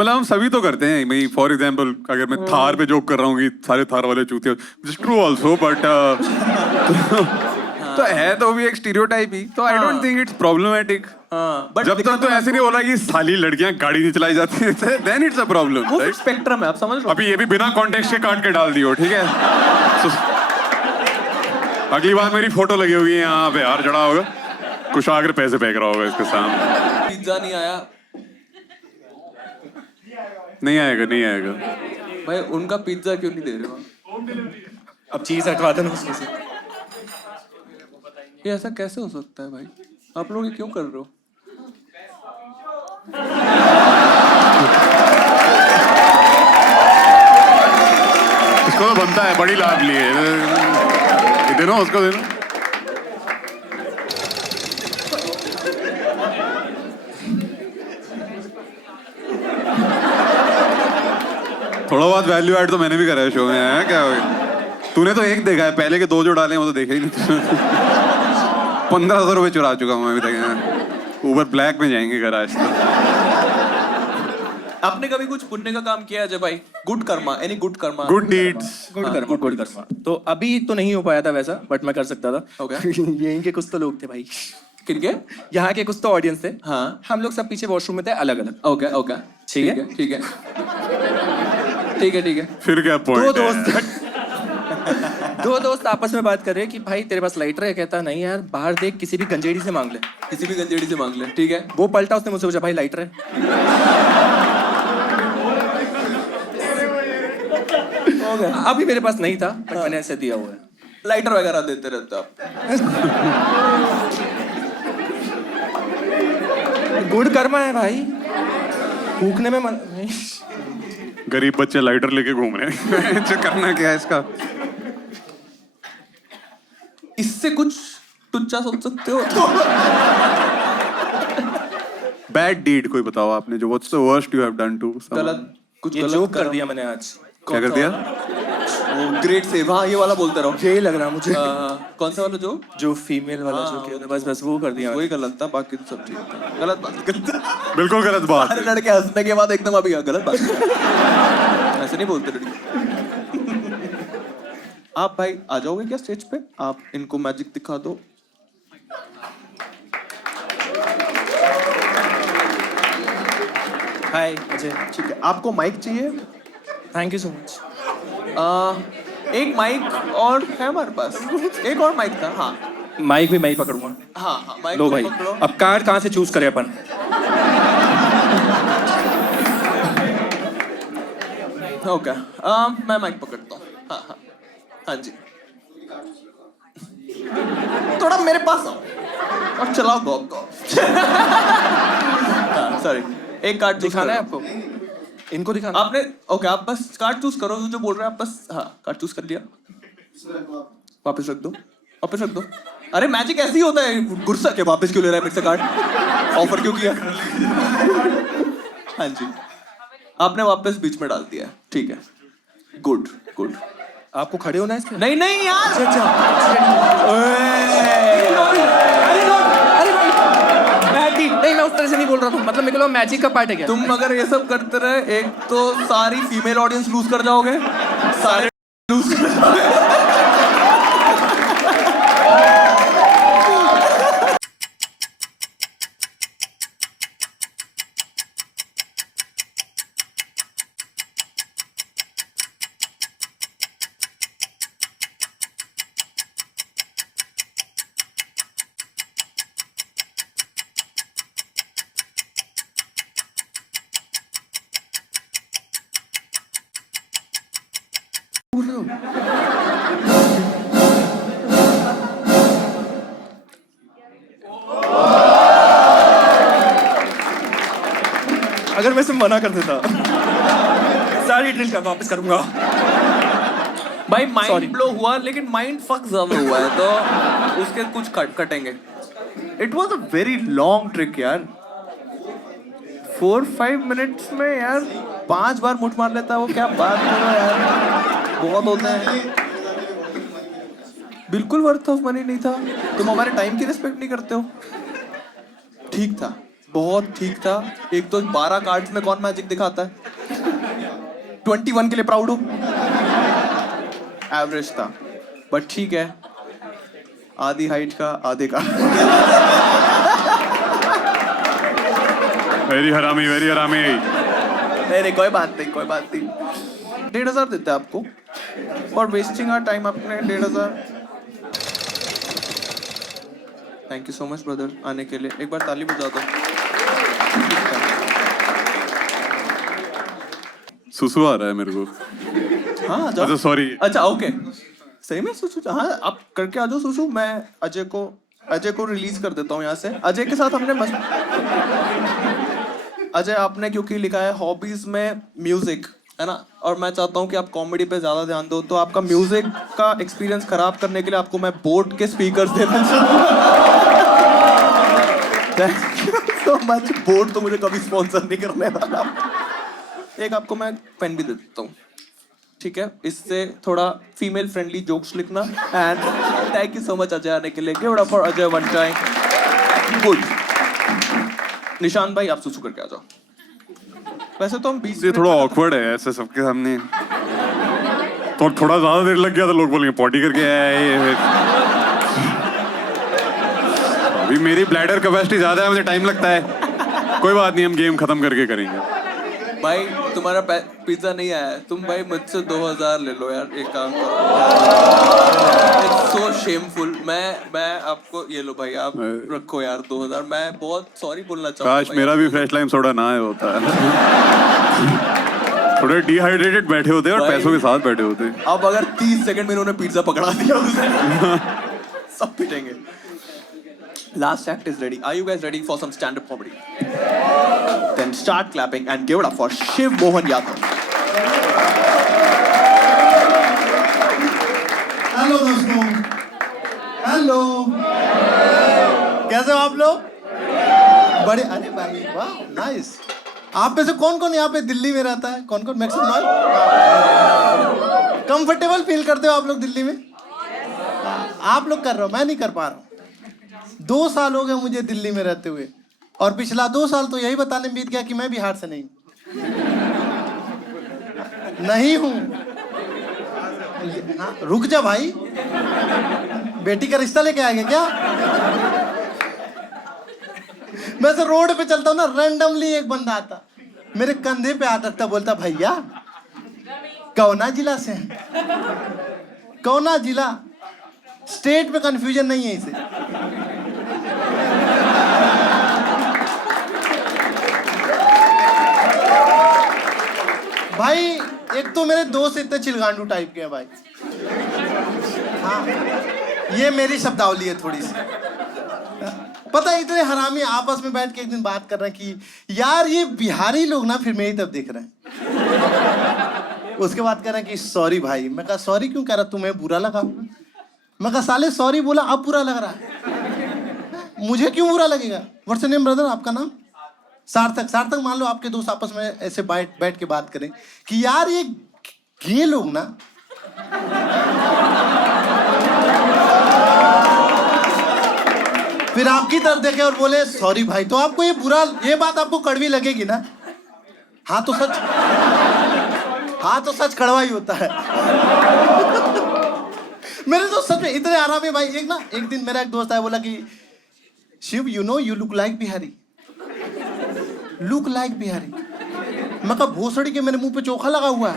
मतलब हम सभी तो करते हैं भाई। फॉर एग्जाम्पल अगर मैं थार पे जोक कर रहा हूँ कि सारे थार वाले चूतिया, ट्रू ऑल्सो, बट तो है तो भी एक स्टीरियोटाइप ही, तो I don't think it's problematic. हाँ, बट जब तक तो ऐसे नहीं बोला कि साली लड़कियां गाड़ी नहीं चलाई जाती है, देन इट्स अ प्रॉब्लम। वो स्पेक्ट्रम है, आप समझ लो। अभी ये भी बिना कॉन्टेक्स्ट के काट के डाल दियो, ठीक है? अगली बार मेरी फोटो लगी होगी यहाँ पे, हार चढ़ा होगा, कुछ आकर पैसे फेंक रहा होगा इसके सामने। पिज्जा नहीं आया नहीं आएगा, नहीं आएगा। भाई, उनका पिज्जा क्यों नहीं दे रहे हो? अब चीज हटवा देना उसमें से। ये ऐसा कैसे हो सकता है भाई? आप लोग ये क्यों कर रहे हो? इसको तो बनता है, बड़ी लाभ लिए। ये देना, उसको देना। थोड़ा बहुत वैल्यू ऐड तो मैंने भी करा है शो में, है क्या हो गया? तूने तो एक देखा है, पहले के 2 जो डाले हैं वो तो देखे ही नहीं। 1500 रुपये चुरा चुका हूँ मैं अभी तक। ऊबर ब्लैक में जाएंगे घर आज तक। आपने कभी कुछ पुण्य का काम किया अजय भाई? Good Karma, any good Karma? Good deeds. Good Karma तो अभी तो नहीं हो पाया था वैसा, बट मैं कर सकता था। Okay. यहीं के कुछ तो लोग थे भाई, किनके? यहाँ के कुछ तो ऑडियंस थे। हाँ। हम लोग सब पीछे वॉशरूम में थे अलग अलग। ओके ओके, ठीक है? ठीक है ठीक है ठीक है। फिर क्या दो पॉइंट दोस्त दो दोस्त आपस में बात कर रहे हैं कि भाई तेरे पास लाइटर है? कहता नहीं यार, बाहर देख किसी भी गंजेड़ी से मांग ले। किसी भी गंजेड़ी से मांग ले, ठीक है। वो पलटा, उसने मुझसे पूछा भाई लाइटर है? अभी मेरे पास नहीं था, बट मैंने ऐसे दिया हुआ है। लाइटर वगैरह देते रहते हो आप? गुड कर्मा है भाई, फूकने में मन नहीं। गरीब बच्चे लाइटर लेके घूम रहे हैं। करना क्या है इसका? इससे कुछ टुच्चा सोच सकते हो तो? बैड डीड कोई बताओ आपने, जो what's the worst you have done to गलत, कुछ ये गलत जोक कर करा। दिया मैंने आज। क्या कर दिया? वो ग्रेट सेव, हाँ ये वाला बोलते रहो। यही लग रहा मुझे। कौन सा वाला जो? जो फीमेल वाला जो किया था, बस वो कर दिया। वही गलत था, बाकी तो सब ठीक था। गलत बात, गलत। बिल्कुल गलत बात सारे है। लड़के हंसने के बाद एकदम अभी गलत बात। ऐसे नहीं बोलते लड़के। आप भाई आ जाओगे क्या स्टेज पे? आप इनको मैजिक दिखा दो। हाय अजय, ठीक है, आपको माइक चाहिए? Thank you so much. एक माइक और है हमारे पास, एक और माइक था। हाँ माइक भी मैं ही पकड़ूंगा। हाँ हाँ, माइक लो तो भाई, पकड़ो। अब कार्ड कहाँ से चूज करें अपन? ओके, मैं माइक पकड़ता हूँ। हाँ हाँ हाँ जी, थोड़ा मेरे पास आओ और चलाओ गॉप गॉप। सॉरी, एक कार्ड दिखाना है आपको? इनको दिखाना? आपने ओके, आप बस कार्ड चूज करो जो बोल रहे हैं आप, बस। हाँ कार्ड चूज कर लिया, वापस रख दो, वापस रख दो। अरे मैजिक ऐसे ही होता है, गुस्सा के वापस क्यों ले रहा है मेरे से कार्ड? ऑफर क्यों किया? हाँ जी, आपने वापस बीच में डाल दिया है, ठीक है। Good good. आपको खड़े होना है इसमें? नहीं नहीं यार, अरे भाई, मैजिक नहीं, मैं उस तरह से नहीं बोल रहा था। मतलब मेरे को मैजिक का पार्ट है क्या? तुम अगर ये सब करते रहे, एक तो सारी फीमेल ऑडियंस लूज कर जाओगे, सारे लूज कर जाओगे। अगर मैं इसे मना कर देता, सारी ड्रिल का वापस करूंगा। भाई Sorry. माइंड ब्लो हुआ, लेकिन माइंड फक ज्यादा हुआ है, तो उसके कुछ कटेंगे। It was a very long trick यार, 4-5 मिनट्स में यार 5 बार मुठ मार लेता है वो, क्या बात कर रहा है यार, बहुत होता है। बिल्कुल वर्थ ऑफ मनी नहीं था। तुम हमारे टाइम की रिस्पेक्ट नहीं करते हो। ठीक था, बहुत ठीक था। एक तो 12 कार्ड्स में कौन मैजिक दिखाता है? 21 के लिए प्राउड हो। एवरेज था, बट ठीक है, आधी हाइट का आधे का। वेरी हरामी, वेरी हरामी। नहीं नहीं, कोई बात नहीं, कोई बात नहीं। 1,500 देते हैं आपको फॉर वेस्टिंग आवर टाइम। आपने 1,500। Thank you so much brother आने के लिए। एक बार ताली बजा दो। सुसु आ रहा है मेरे को। हाँ आ जाओ। अच्छा सॉरी। अच्छा ओके, सही में सुसु? हाँ आप करके आ जाओ सुसु। मैं अजय को रिलीज कर देता हूँ यहाँ से। अजय के साथ हमने अजय आपने क्योंकि लिखा है हॉबीज में म्यूजिक, है ना, और मैं चाहता हूँ कि आप कॉमेडी पे ज्यादा ध्यान दो, तो आपका म्यूजिक का एक्सपीरियंस खराब करने के लिए आपको मैं बोट के स्पीकर्स देना चाहूँगा। Thank you so much. Boat तो मुझे कभी स्पॉन्सर नहीं करने वाला। एक आपको मैं पेन भी दे देता हूँ, ठीक है? इससे थोड़ा फीमेल फ्रेंडली जोक्स लिखना। And thank you so much Ajay आने के लिए। Give it up for Ajay one time. Good. निशान भाई आप सुसु करके आ जाओ। वैसे तो हम 20 ये थोड़ा ऑकवर्ड है ऐसे सबके सामने। तो थोड़ा ज्यादा देर लग गया तो लोग बोलेंगे पॉटी करके आया है ये। अभी मेरी ब्लैडर कैपेसिटी ज्यादा है, मुझे टाइम लगता है। कोई बात नहीं, हम गेम खत्म करके करेंगे। भाई तुम्हारा पिज्जा नहीं आया है, तुम भाई मुझसे 2000 ले लो यार, एक काम करो। It's so shameful. मैं आपको ये लो भाई, आप रखो यार 2000। मैं बहुत सॉरी बोलना चाहूँगा। काश मेरा भी फ्रेश लाइम सोडा ना आया होता है। थोड़े डिहाइड्रेटेड बैठे होते और भाई। पैसों के साथ बैठे होते। अब अगर 30 सेकंड में इन्होंने पिज्जा पकड़ा दिया उसे, सब पिटेंगे। Last act is ready. Are you guys ready for some stand-up comedy? Then start clapping and give it up for Shiv Mohan Yadav. Hello दोस्तों, हेलो, कैसे हो आप लोग? बड़े, अरे भाई वाह नाइस। आप में से कौन कौन यहाँ पे दिल्ली में रहता है? कौन कौन? Maximum not. कंफर्टेबल फील करते हो आप लोग दिल्ली में? आप लोग कर रहे हो, मैं नहीं कर पा रहा हूँ। 2 साल हो गए मुझे दिल्ली में रहते हुए, और पिछला 2 साल तो यही बताने में बीत गया कि मैं बिहार से नहीं हूँ। हाँ, रुक जा भाई, बेटी का रिश्ता लेके आएंगे क्या? मैं से रोड पे चलता हूँ ना, रैंडमली एक बंदा आता, मेरे कंधे पे हाथ रखता, बोलता भैया कौना जिला से हैं? कौना जिला? स्टेट में कंफ्यूजन नहीं है इसे। भाई एक तो मेरे दोस्त इतने चिलगांडू टाइप के हैं भाई। हाँ, ये मेरी शब्दावली है थोड़ी सी। पता है इतने हरामी आपस में बैठ के एक दिन बात कर रहे हैं कि यार ये बिहारी लोग ना फिर मेरी तरफ देख रहे हैं। उसके बाद कह रहे हैं कि सॉरी भाई। मैं कहा सॉरी क्यों कह रहा, तुम्हें बुरा लगा? मैं कहा साले सॉरी बोला अब बुरा लग रहा है, मुझे क्यों बुरा लगेगा? What's your name brother? आपका नाम? सार्थक। सार्थक, मान लो आपके दोस्त आपस में ऐसे बैठ के बात करें कि यार ये गे लोग ना फिर आपकी तरफ देखे और बोले सॉरी भाई, तो आपको ये बात आपको कड़वी लगेगी ना? हाँ तो सच कड़वा ही होता है। मेरे दोस्त सच में इतने आराम है भाई। एक दिन मेरा एक दोस्त आया, बोला कि Shiv you know you look like Bihari. Look like Bihari? मैं कहा भोसड़ी के मेरे मुंह पे चोखा लगा हुआ है।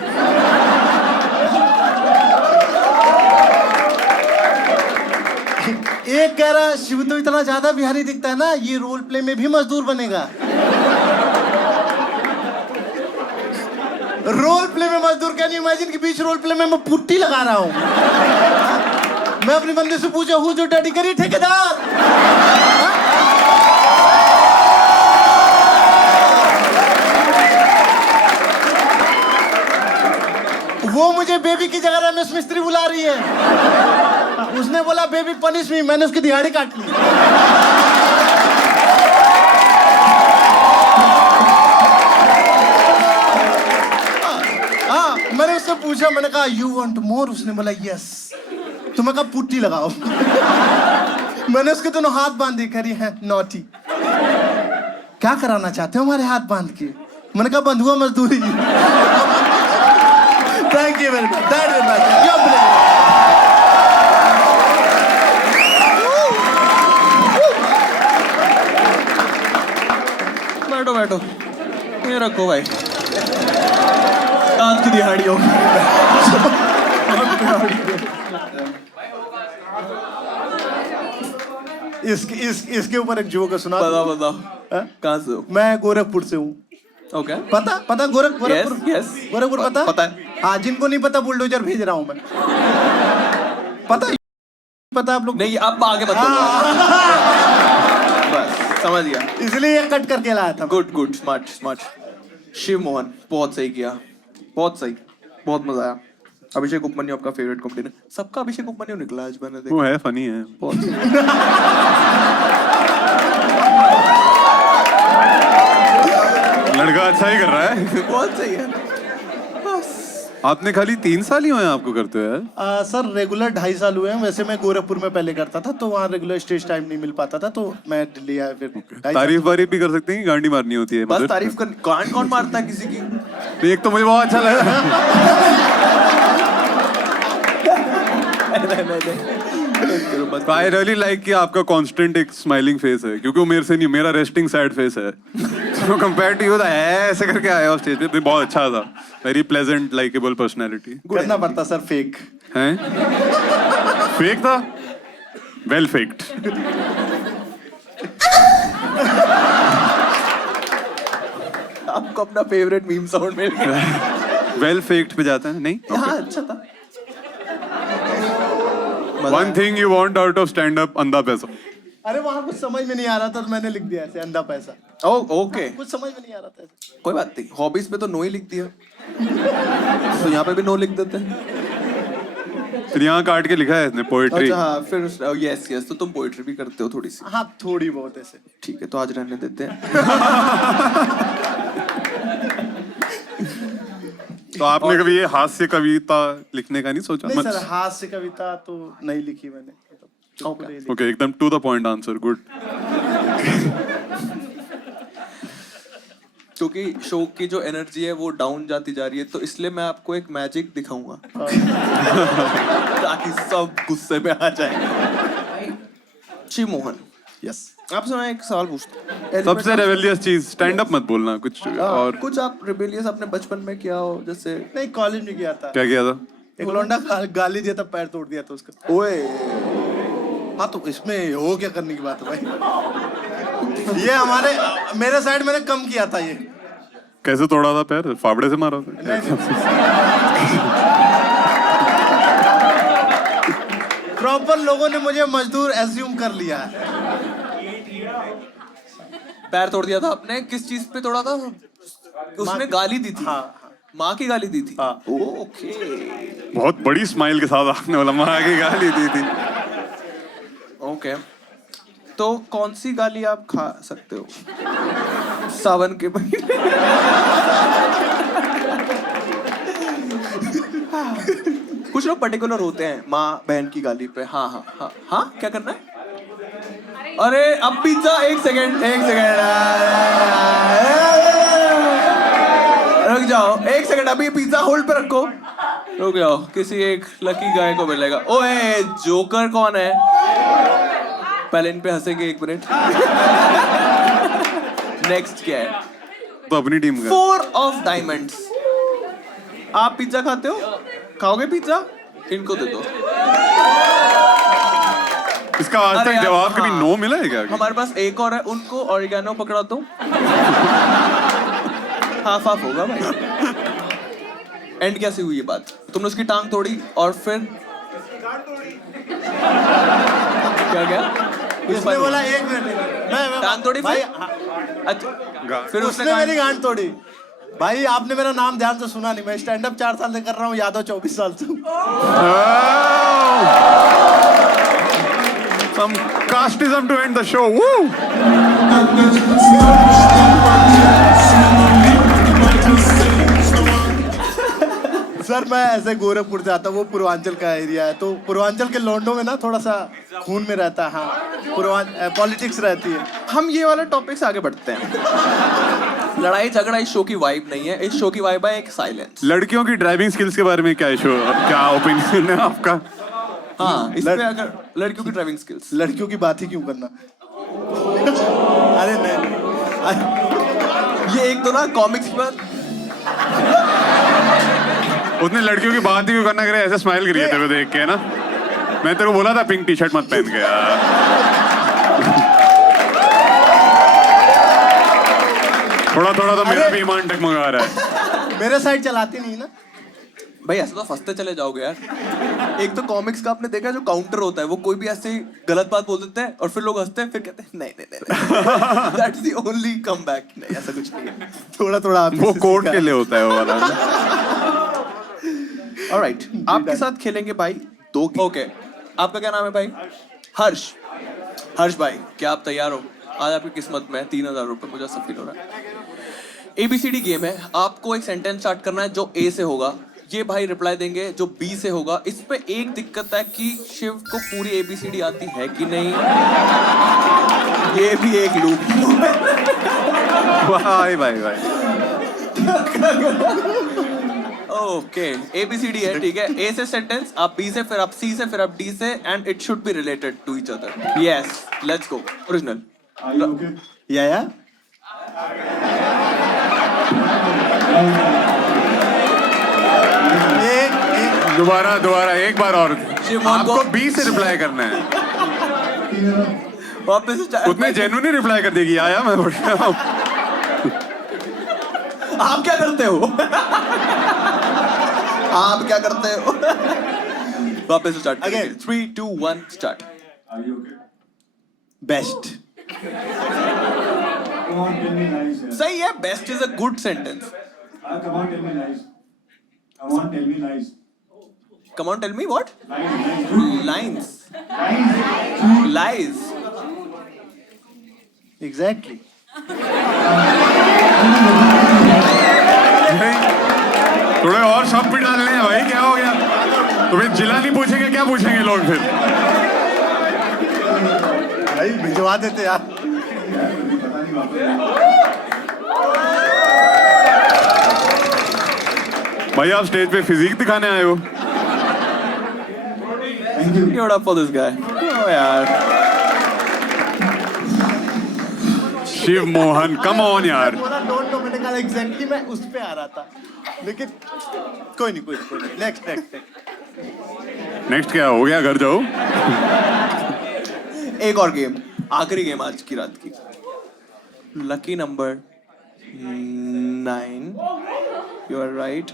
एक कह रहा शिव तो इतना ज्यादा बिहारी दिखता है ना, ये रोल प्ले में भी मजदूर बनेगा। रोल प्ले में मजदूर, कैन यू इमेजिन कि बीच रोल प्ले में मैं पुट्टी लगा रहा हूं। मैं अपनी बंदे से पूछा हूँ जो डैडी करी ठेकेदार। वो मुझे बेबी की जगह रमेश मिस्त्री बुला रही है। उसने बोला बेबी पनिश मी, मैंने उसकी दिहाड़ी काट ली। हाँ, मैंने उससे पूछा, मैंने कहा यू वांट मोर? उसने बोला यस। तो मैं कहा पुट्टी लगाओ। मैंने उसके दोनों हाथ बांध दी, करी है नॉटी। क्या कराना चाहते हो हमारे हाथ बांध के? मैंने कहा बंधुआ मजदूरी। Thank you very much. That is nice. बैठो ये रखो भाई, आज की दिहाड़ी हो। इसके ऊपर एक जोक सुना। बताओ कहाँ से हो? मैं गोरखपुर से हूँ। ओके, पता गोरखपुर? yes. गोरखपुर पता है। हाँ, जिनको नहीं पता बुलडोजर भेज रहा हूँ मैं। पता आप लोग? नहीं, अब आगे मत बोलो। बस समझ गया, इसलिए ये कट करके लाया था। Good, smart. शिव मोहन, बहुत सही किया, बहुत सही, बहुत मजा आया। अभिषेक उपमन्यु आपका फेवरेट कॉमेडियन। सबका अभिषेक उपमन्यु निकला आज, मैंने देखा। वो है फनी है बहुत। लड़का अच्छा ही कर रहा है। बहुत सही है। बस आपने खाली 3 साल ही हुए हैं आपको करते हुए यार? सर रेगुलर 2.5 साल हुए हैं। वैसे मैं गोरखपुर में पहले करता था, तो वहाँ रेगुलर स्टेज टाइम नहीं मिल पाता था, तो मैं दिल्ली आया फिर 2.5 साल। तारीफ वारीफ भी कर सकते हैं कि गांडी मारनी होती है? बस तारीफ कर, गांड कौन मारता है किसी की? तो एक तो मुझे बहुत अच्छा लगा। आई रियली लाइक कि आपका कांस्टेंट एक स्माइलिंग फेस है, क्योंकि वो मेरे से नहीं, मेरा रेस्टिंग सैड फेस है। तो कंपेयर टू यू ऐसे करके आया हो स्टेज पे, बहुत अच्छा था। Very pleasant likeable personality. करना पड़ता सर फेक। हैं? फेक था? Well faked. आपको अपना फेवरेट मीम साउंड मिल गया। वेल फेक्ड पे जाता है नहीं? हाँ अच्छा था। One thing you want out of stand up, अंधा पैसा। अरे वहाँ कुछ समझ में नहीं आ रहा था, तो मैंने लिख दिया ऐसे अंधा पैसा। ओके, कुछ समझ में नहीं आ रहा था ऐसे। कोई बात नहीं। हॉबीज पे तो नो ही लिख दिया, तो यहाँ पे भी नो लिख देते हैं। फिर यहाँ काट के लिखा है इसने पोएट्री। अच्छा हाँ, फिर यस यस, तो तुम पोएट्री भी करते हो थोड़ी सी? हाँ थोड़ी बहुत ऐसे। ठीक है, तो आज रहने देते हैं। तो आपने कभी ये हास्य कविता लिखने का नहीं सोचा? नहीं सर, हास्य कविता तो नहीं लिखी मैंने। ओके, एकदम to the point answer, good. क्योंकि शो की जो एनर्जी है वो डाउन जाती जा रही है, तो इसलिए मैं आपको एक मैजिक दिखाऊंगा ताकि सब गुस्से में आ जाए। शिव मोहन, यस। आपसे मैं एक सवाल पूछता हूँ। सबसे रेबेलियस चीज, स्टैंड अप मत बोलना कुछ। और कुछ आप रिबेलियस अपने बचपन में किया हो? जैसे नहीं, कॉलेज में किया था। क्या किया था? एक लौंडा गाली दिया था, पैर तोड़ दिया था उसका। ओए, हाँ तो इसमें हो क्या करने की बात है भाई? ये मेरे साइड मैंने कम किया था ये। कैसे तोड़ा था पैर? फावड़े से मारा था? प्रॉपर लोगों ने मुझे मजदूर एज्यूम कर लिया है। पैर तोड़ दिया था आपने? किस चीज पे तोड़ा था? उसने गाली दी थी? हाँ। माँ की गाली दी थी? हाँ। ओके। बहुत बड़ी स्माइल के साथ आपने बोला माँ की गाली दी थी। ओके, तो कौन सी गाली आप खा सकते हो सावन के महीने? कुछ लोग पर्टिकुलर होते हैं माँ बहन की गाली पे। हाँ हाँ हाँ हाँ, क्या करना है? अरे अब पिज्जा, एक सेकेंड रुक जाओ, एक सेकेंड, अभी पिज्जा होल्ड पे रखो, रुक जाओ, किसी एक लकी गाय को मिलेगा। ओए, जोकर कौन है? पहले इन पे हंसेंगे, 1 मिनट। नेक्स्ट क्या है? तो अपनी टीम का 4 ऑफ डायमंड्स। आप पिज्जा खाते हो? खाओगे पिज्जा? इनको दे दो। इसका आज अरे तक यार, जवाब कभी हाँ। नो मिला है क्या? हमारे पास एक और है, उनको ऑरिगेनो पकड़ा दो। हाफ हाफ होगा भाई। एंड कैसे हुई ये बात? तुमने उसकी टांग तोड़ी और फिर क्या? उसने बोला 1 मिनट, मैं टांग तोड़ी भाई। फिर? हाँ। अच्छा, फिर उसने मेरी गांड तोड़ी। भाई आपने मेरा नाम ध्यान से सुना नहीं। मैं स्टैंड अप 4 साल से कर रहा हूँ, यादव 24 साल से। Some casteism to end the show. Woo! Sir मैं ऐसे गोरखपुर से आता हूँ, वो पूर्वांचल का एरिया है, तो पूर्वांचल के लौंडों में ना थोड़ा सा खून में रहता है। हाँ, पॉलिटिक्स रहती है। हम ये वाले टॉपिक से आगे बढ़ते हैं। लड़ाई झगड़ा इस शो की वाइब नहीं है, इस शो की वाइब है एक साइलेंस। लड़कियों की ड्राइविंग स्किल्स के बारे में क्या इशू, क्या ओपिनियन है आपका? हाँ, इस पे अगर लड़कियों की ड्राइविंग स्किल्स। लड़कियों की बात ही क्यों करना? अरे नहीं, ये एक तो ना कॉमिक्स पर उसने लड़कियों की बात ही क्यों करना करे, ऐसे स्माइल करिए तेरे को देख के, है ना? मैं तेरे को बोला था पिंक टी शर्ट मत पहन के यार। थोड़ा थोड़ा तो मेरा भी ईमान डगमगा रहा है। मेरे साइड चलाती नहीं ना भाई, ऐसा तो फंसते चले जाओगे यार। एक तो कॉमिक्स का आपने देखा जो काउंटर होता है, वो कोई भी ऐसे गलत बात बोल देते हैं और फिर लोग हंसते हैं, फिर कहते हैं नहीं नहीं नहीं, दैट्स द ओनली कमबैक। नहीं, ऐसा कुछ नहीं है। थोड़ा थोड़ा वो कोर्ट के लिए होता है वो वाला। ऑलराइट, आपके साथ खेलेंगे भाई 2 गेम। ओके, आपका क्या नाम है भाई? हर्ष। हर्ष भाई, क्या आप तैयार हो? आज आपकी किस्मत में 3000 रुपए, मुझे सब फील हो रहा है। ABCD गेम है। आपको एक सेंटेंस स्टार्ट करना है जो A से होगा, ये भाई रिप्लाई देंगे जो बी से होगा। इस पे एक दिक्कत है कि शिव को पूरी ABCD आती है कि नहीं, ये भी एक लूप। भाई भाई भाई ओके ABCD है, ठीक है। A से सेंटेंस, आप B से, फिर आप C से, फिर आप D से, and it should be related to each other. Yes, let's go. Original. या दोबारा एक बार और। शिव आपको B से रिप्लाई करना है। वापस से उतने जेन्युइन रिप्लाई कर देगी। आया मैं आप क्या करते हो? आप क्या करते हो? वापस से स्टार्ट। Again. 3, 2, 1 स्टार्ट। बेस्ट। सही है, best is a good sentence. Come on, tell me what? Lines. Lies. Exactly. थोड़े और शब्द भी डालने हैं भाई, क्या हो गया? तुम्हें जिला नहीं पूछेंगे, क्या पूछेंगे लोग फिर? भाई भिजवा देते यार। भाई आप स्टेज पे फिजिक दिखाने आए हो? Give it up for this guy. Oh यार। शिव मोहन, कम ऑन यार। बोला डोंट नो, मैंने कहा एग्जैक्टली मैं उस पे आ रहा था, लेकिन कोई नहीं। नेक्स्ट। नेक्स्ट क्या हो गया? घर जाओ। एक और गेम, आखिरी गेम आज की रात की। Lucky number 9। You are right.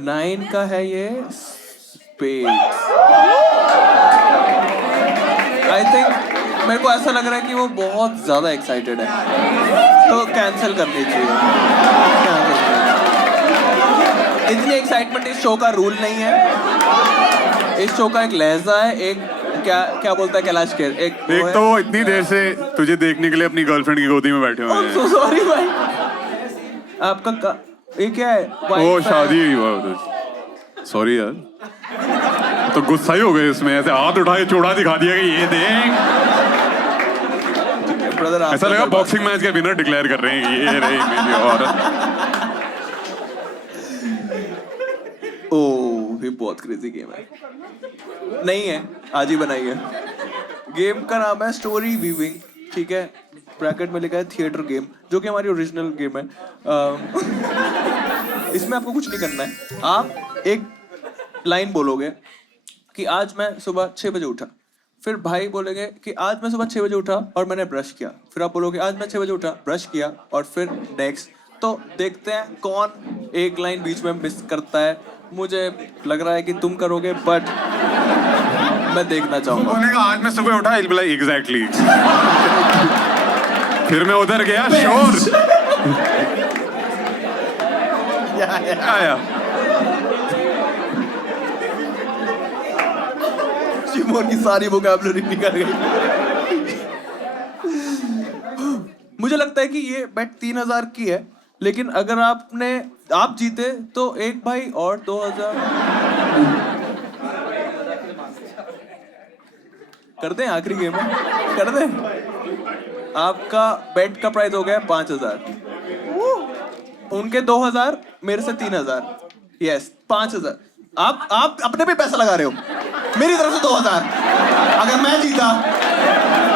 9 का है ये स्पेड्स। आई थिंक, मेरे को ऐसा लग रहा है कि वो बहुत ज्यादा एक्साइटेड है, तो कैंसिल करनी चाहिए। इतनी एक्साइटमेंट इस शो का रूल नहीं है। इस शो का एक लहजा है, एक क्या बोलता है कैलाश खेर, एक तो वो इतनी देर से तुझे देखने के लिए अपनी गर्लफ्रेंड की गोदी में बैठे हुए हैं। सो सॉरी भाई। आपका ये क्या है? वो शादी सॉरी यार, तो गुस्सा ही हो गए इसमें, ऐसे हाथ उठाए चूड़ा दिखा दिया कि ये देख। ब्रदर, ऐसा लगा बॉक्सिंग मैच के विनर डिक्लेयर कर रहे हैं, ये रही मेरी औरत। ये बहुत क्रेजी गेम है। नहीं है, आज ही बनाई है। गेम का नाम है स्टोरी वीविंग, ठीक है। ब्रैकेट में लिखा है थिएटर गेम, जो कि हमारी ओरिजिनल गेम है। इसमें आपको कुछ नहीं करना है। आप एक लाइन बोलोगे कि आज मैं सुबह 6 बजे उठा, फिर भाई बोलेंगे कि आज मैं सुबह 6 बजे उठा और मैंने ब्रश किया, फिर आप बोलोगे आज मैं 6 बजे उठा, ब्रश किया, और फिर नेक्स्ट। तो देखते हैं कौन एक लाइन बीच में मिस करता है। मुझे लग रहा है कि तुम करोगे, बट मैं देखना चाहूंगा। बोलेगा आज मैं सुबह उठा, एग्जैक्टली। फिर मैं उधर गया, शोर आया। शिवमोहन की सारी वोकैबुलरी निकल गई। मुझे लगता है कि ये बेट 3000 की है, लेकिन अगर आप जीते तो एक भाई और 2000 कर दें। आखिरी गेम है, कर दें। आपका बेट का प्राइस हो गया 5000, उनके 2000, मेरे से 3000। यस, 5000। आप अपने पे पैसा लगा रहे हो, मेरी तरफ से 2000। अगर मैं जीता,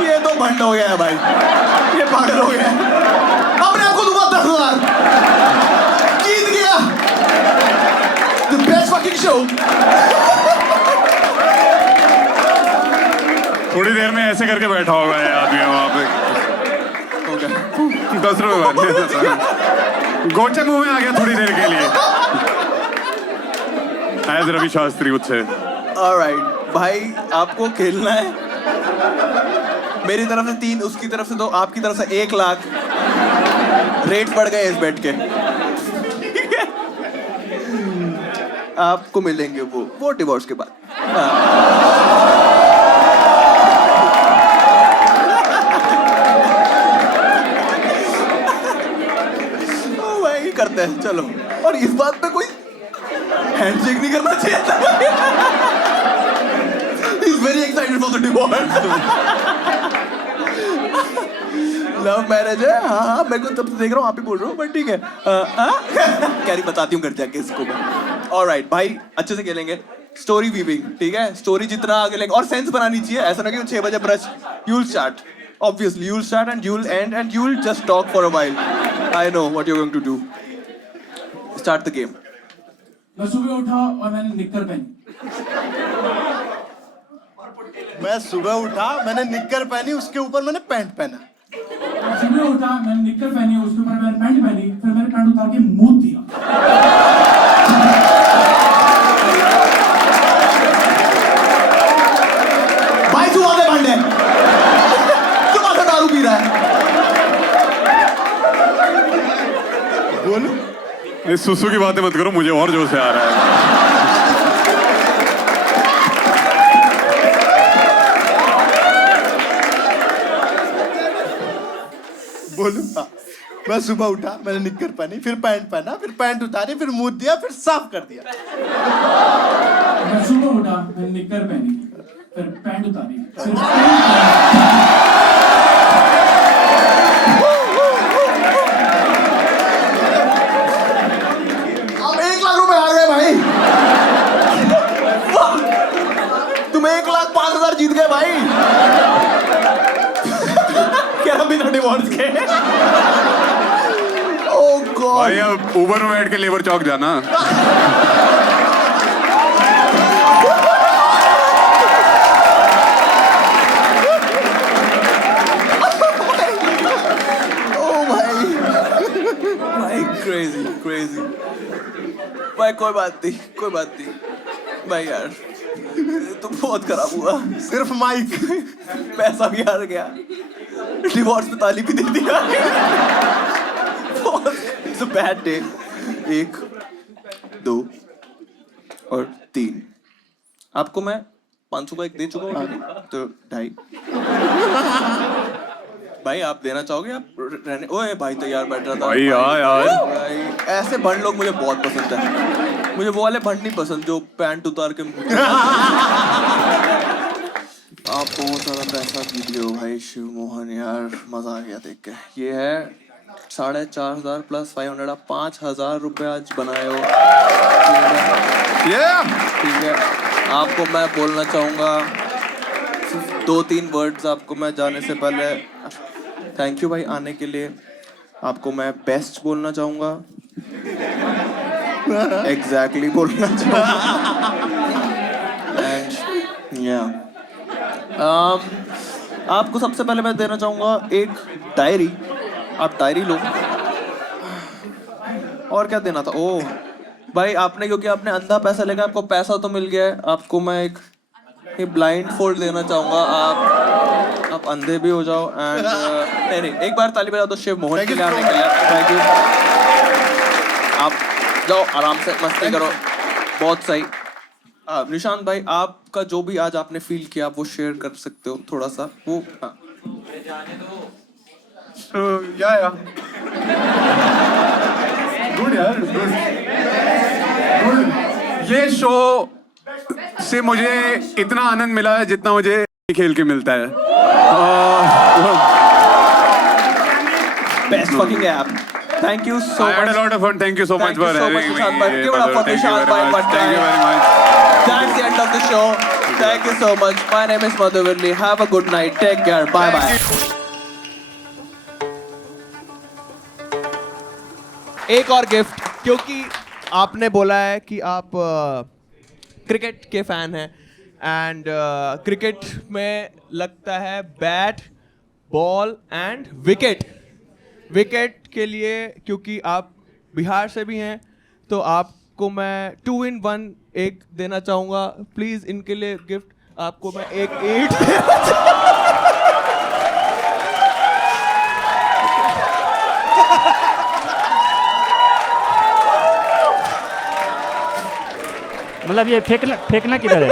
ये तो भंड हो गया है भाई, ये पागल हो गया है। अपने आप को दूंगा 10,000। जीत गया। The best fucking show। थोड़ी देर में ऐसे करके बैठा होगा ये आदमी वहां पे। हो गया 10 रुपए वाले गोचे मुंह में आ गया थोड़ी देर के लिए। As Ravi Shastri would say। Alright भाई, आपको खेलना है। मेरी तरफ से 3, उसकी तरफ से 2, आपकी तरफ से 1 लाख। रेट बढ़ गए इस बेट के। आपको मिलेंगे वो डिवोर्स के बाद। ओ भाई, करते हैं चलो। और इस बात पे कोई हैंडशेक नहीं करना चाहिए था He's very excited for the divorce. Love marriage है, हाँ हाँ, मैं को तब से देख रहा हूँ, आप ही बोल रहे हो, बट ठीक है। कह रही बताती हूँ घर जाके इसको मैं। ऑलराइट भाई, अच्छे से खेलेंगे। स्टोरी वीविंग, ठीक है? स्टोरी जितना आगे लेंगे और सेंस बनानी चाहिए, ऐसा ना कि 6 बजे brush, you'll start. Obviously, you'll start and you'll end and you'll just talk for a while. I know what you're going to do. Start the game. मैं सुबह उठा और मैंने निक्कर पहनी। मैं सुबह उठा, मैंने निक्कर पहनी, उसके ऊपर मैंने पैंट पहना। सुबह उठा, मैंने निक्कर पहनी, उसके ऊपर मैंने पैंट पहनी, फिर मैंने पैंट उतार के मुंह दिया। भाई सुबह से बंद है, सुबह से दारू पी रहा है। बोलो। ये सुसु की बातें मत करो, मुझे और जोश से आ रहा है। बोलूं? हाँ। मैं सुबह उठा, मैंने निक्कर पहनी, फिर पैंट पहना, फिर पैंट उतारी, फिर मुंह दिया, फिर साफ कर दिया। मैं सुबह उठा, मैंने निक्कर पहनी, फिर पैंट उतारी, फिर आप 1 लाख रुपए हार गए भाई। तुम 1,05,000 जीत गए भाई। क्या बिना डिवोर्स के? ओह गॉड। भाई अब ऊबर में बैठ के लेबर चौक जाना। भाई क्रेजी क्रेजी भाई, कोई बात नहीं भाई यार, तो बहुत खराब हुआ। सिर्फ माइक। पैसा भी हार गया, डिवोर्स में ताली भी दे दिया। It's a bad day. 1 2 और 3। आपको मैं 500 का एक दे चुका हूँ, तो 2.5। भाई आप देना चाहोगे? आप रहने, ओए भाई तैयार बैठ रहा था भाई यार भाई, ऐसे भंड लोग मुझे बहुत पसंद है। मुझे वो वाले भंड नहीं पसंद जो पैंट उतार के आप बहुत सारा पैसा जीत गए हो भाई शिव मोहन, यार मजा आ गया देख के। ये है 4,500 प्लस 500, आप 5,000 रुपये आज बनाए हो। ठीक है, आपको मैं बोलना चाहूँगा 2-3 वर्ड्स आपको मैं जाने से पहले। थैंक यू भाई आने के लिए। आपको मैं बेस्ट बोलना चाहूँगा, एग्जैक्टली बोलना चाहूँगा। एंड या आपको सबसे पहले मैं देना चाहूँगा एक डायरी। आप डायरी लो। और क्या देना था? ओह भाई आपने, क्योंकि आपने अंधा पैसा लेकर आपको पैसा तो मिल गया है, आपको मैं एक ब्लाइंड फोल्ड देना चाहूँगा। आप अंधे भी हो जाओ एंड नहीं, एक बार ताली बजा दो शिव मोहन के लिए आने के लिए। Thank you. आप जाओ आराम से मस्ती करो, बहुत सही। निशांत भाई आपका जो भी आज आपने फील किया आप वो शेयर कर सकते हो थोड़ा सा वो। हाँ या गुड यार, गुड। ये शो से मुझे इतना आनंद मिला है जितना मुझे खेल के मिलता है। Best fucking app. Thank you so I had much. a lot of fun. Thank you so much for having me. Nishant bhai. Give it up for Thank you Nishant bhai. very much. Thank you very much. That's the end of the show. Thank you so much. My name is Madhu Virli. Have a good night. Take care. Bye bye. एक और gift, क्योंकि आपने बोला है कि आप cricket के fan हैं एंड क्रिकेट में लगता है bat, ball and wicket. Wicket के लिए क्योंकि आप बिहार से भी हैं तो आपको मैं 2-in-1 एक देना चाहूँगा। प्लीज़ इनके लिए गिफ्ट आपको मैं एक ईंट मतलब ये फेंकना किधर है?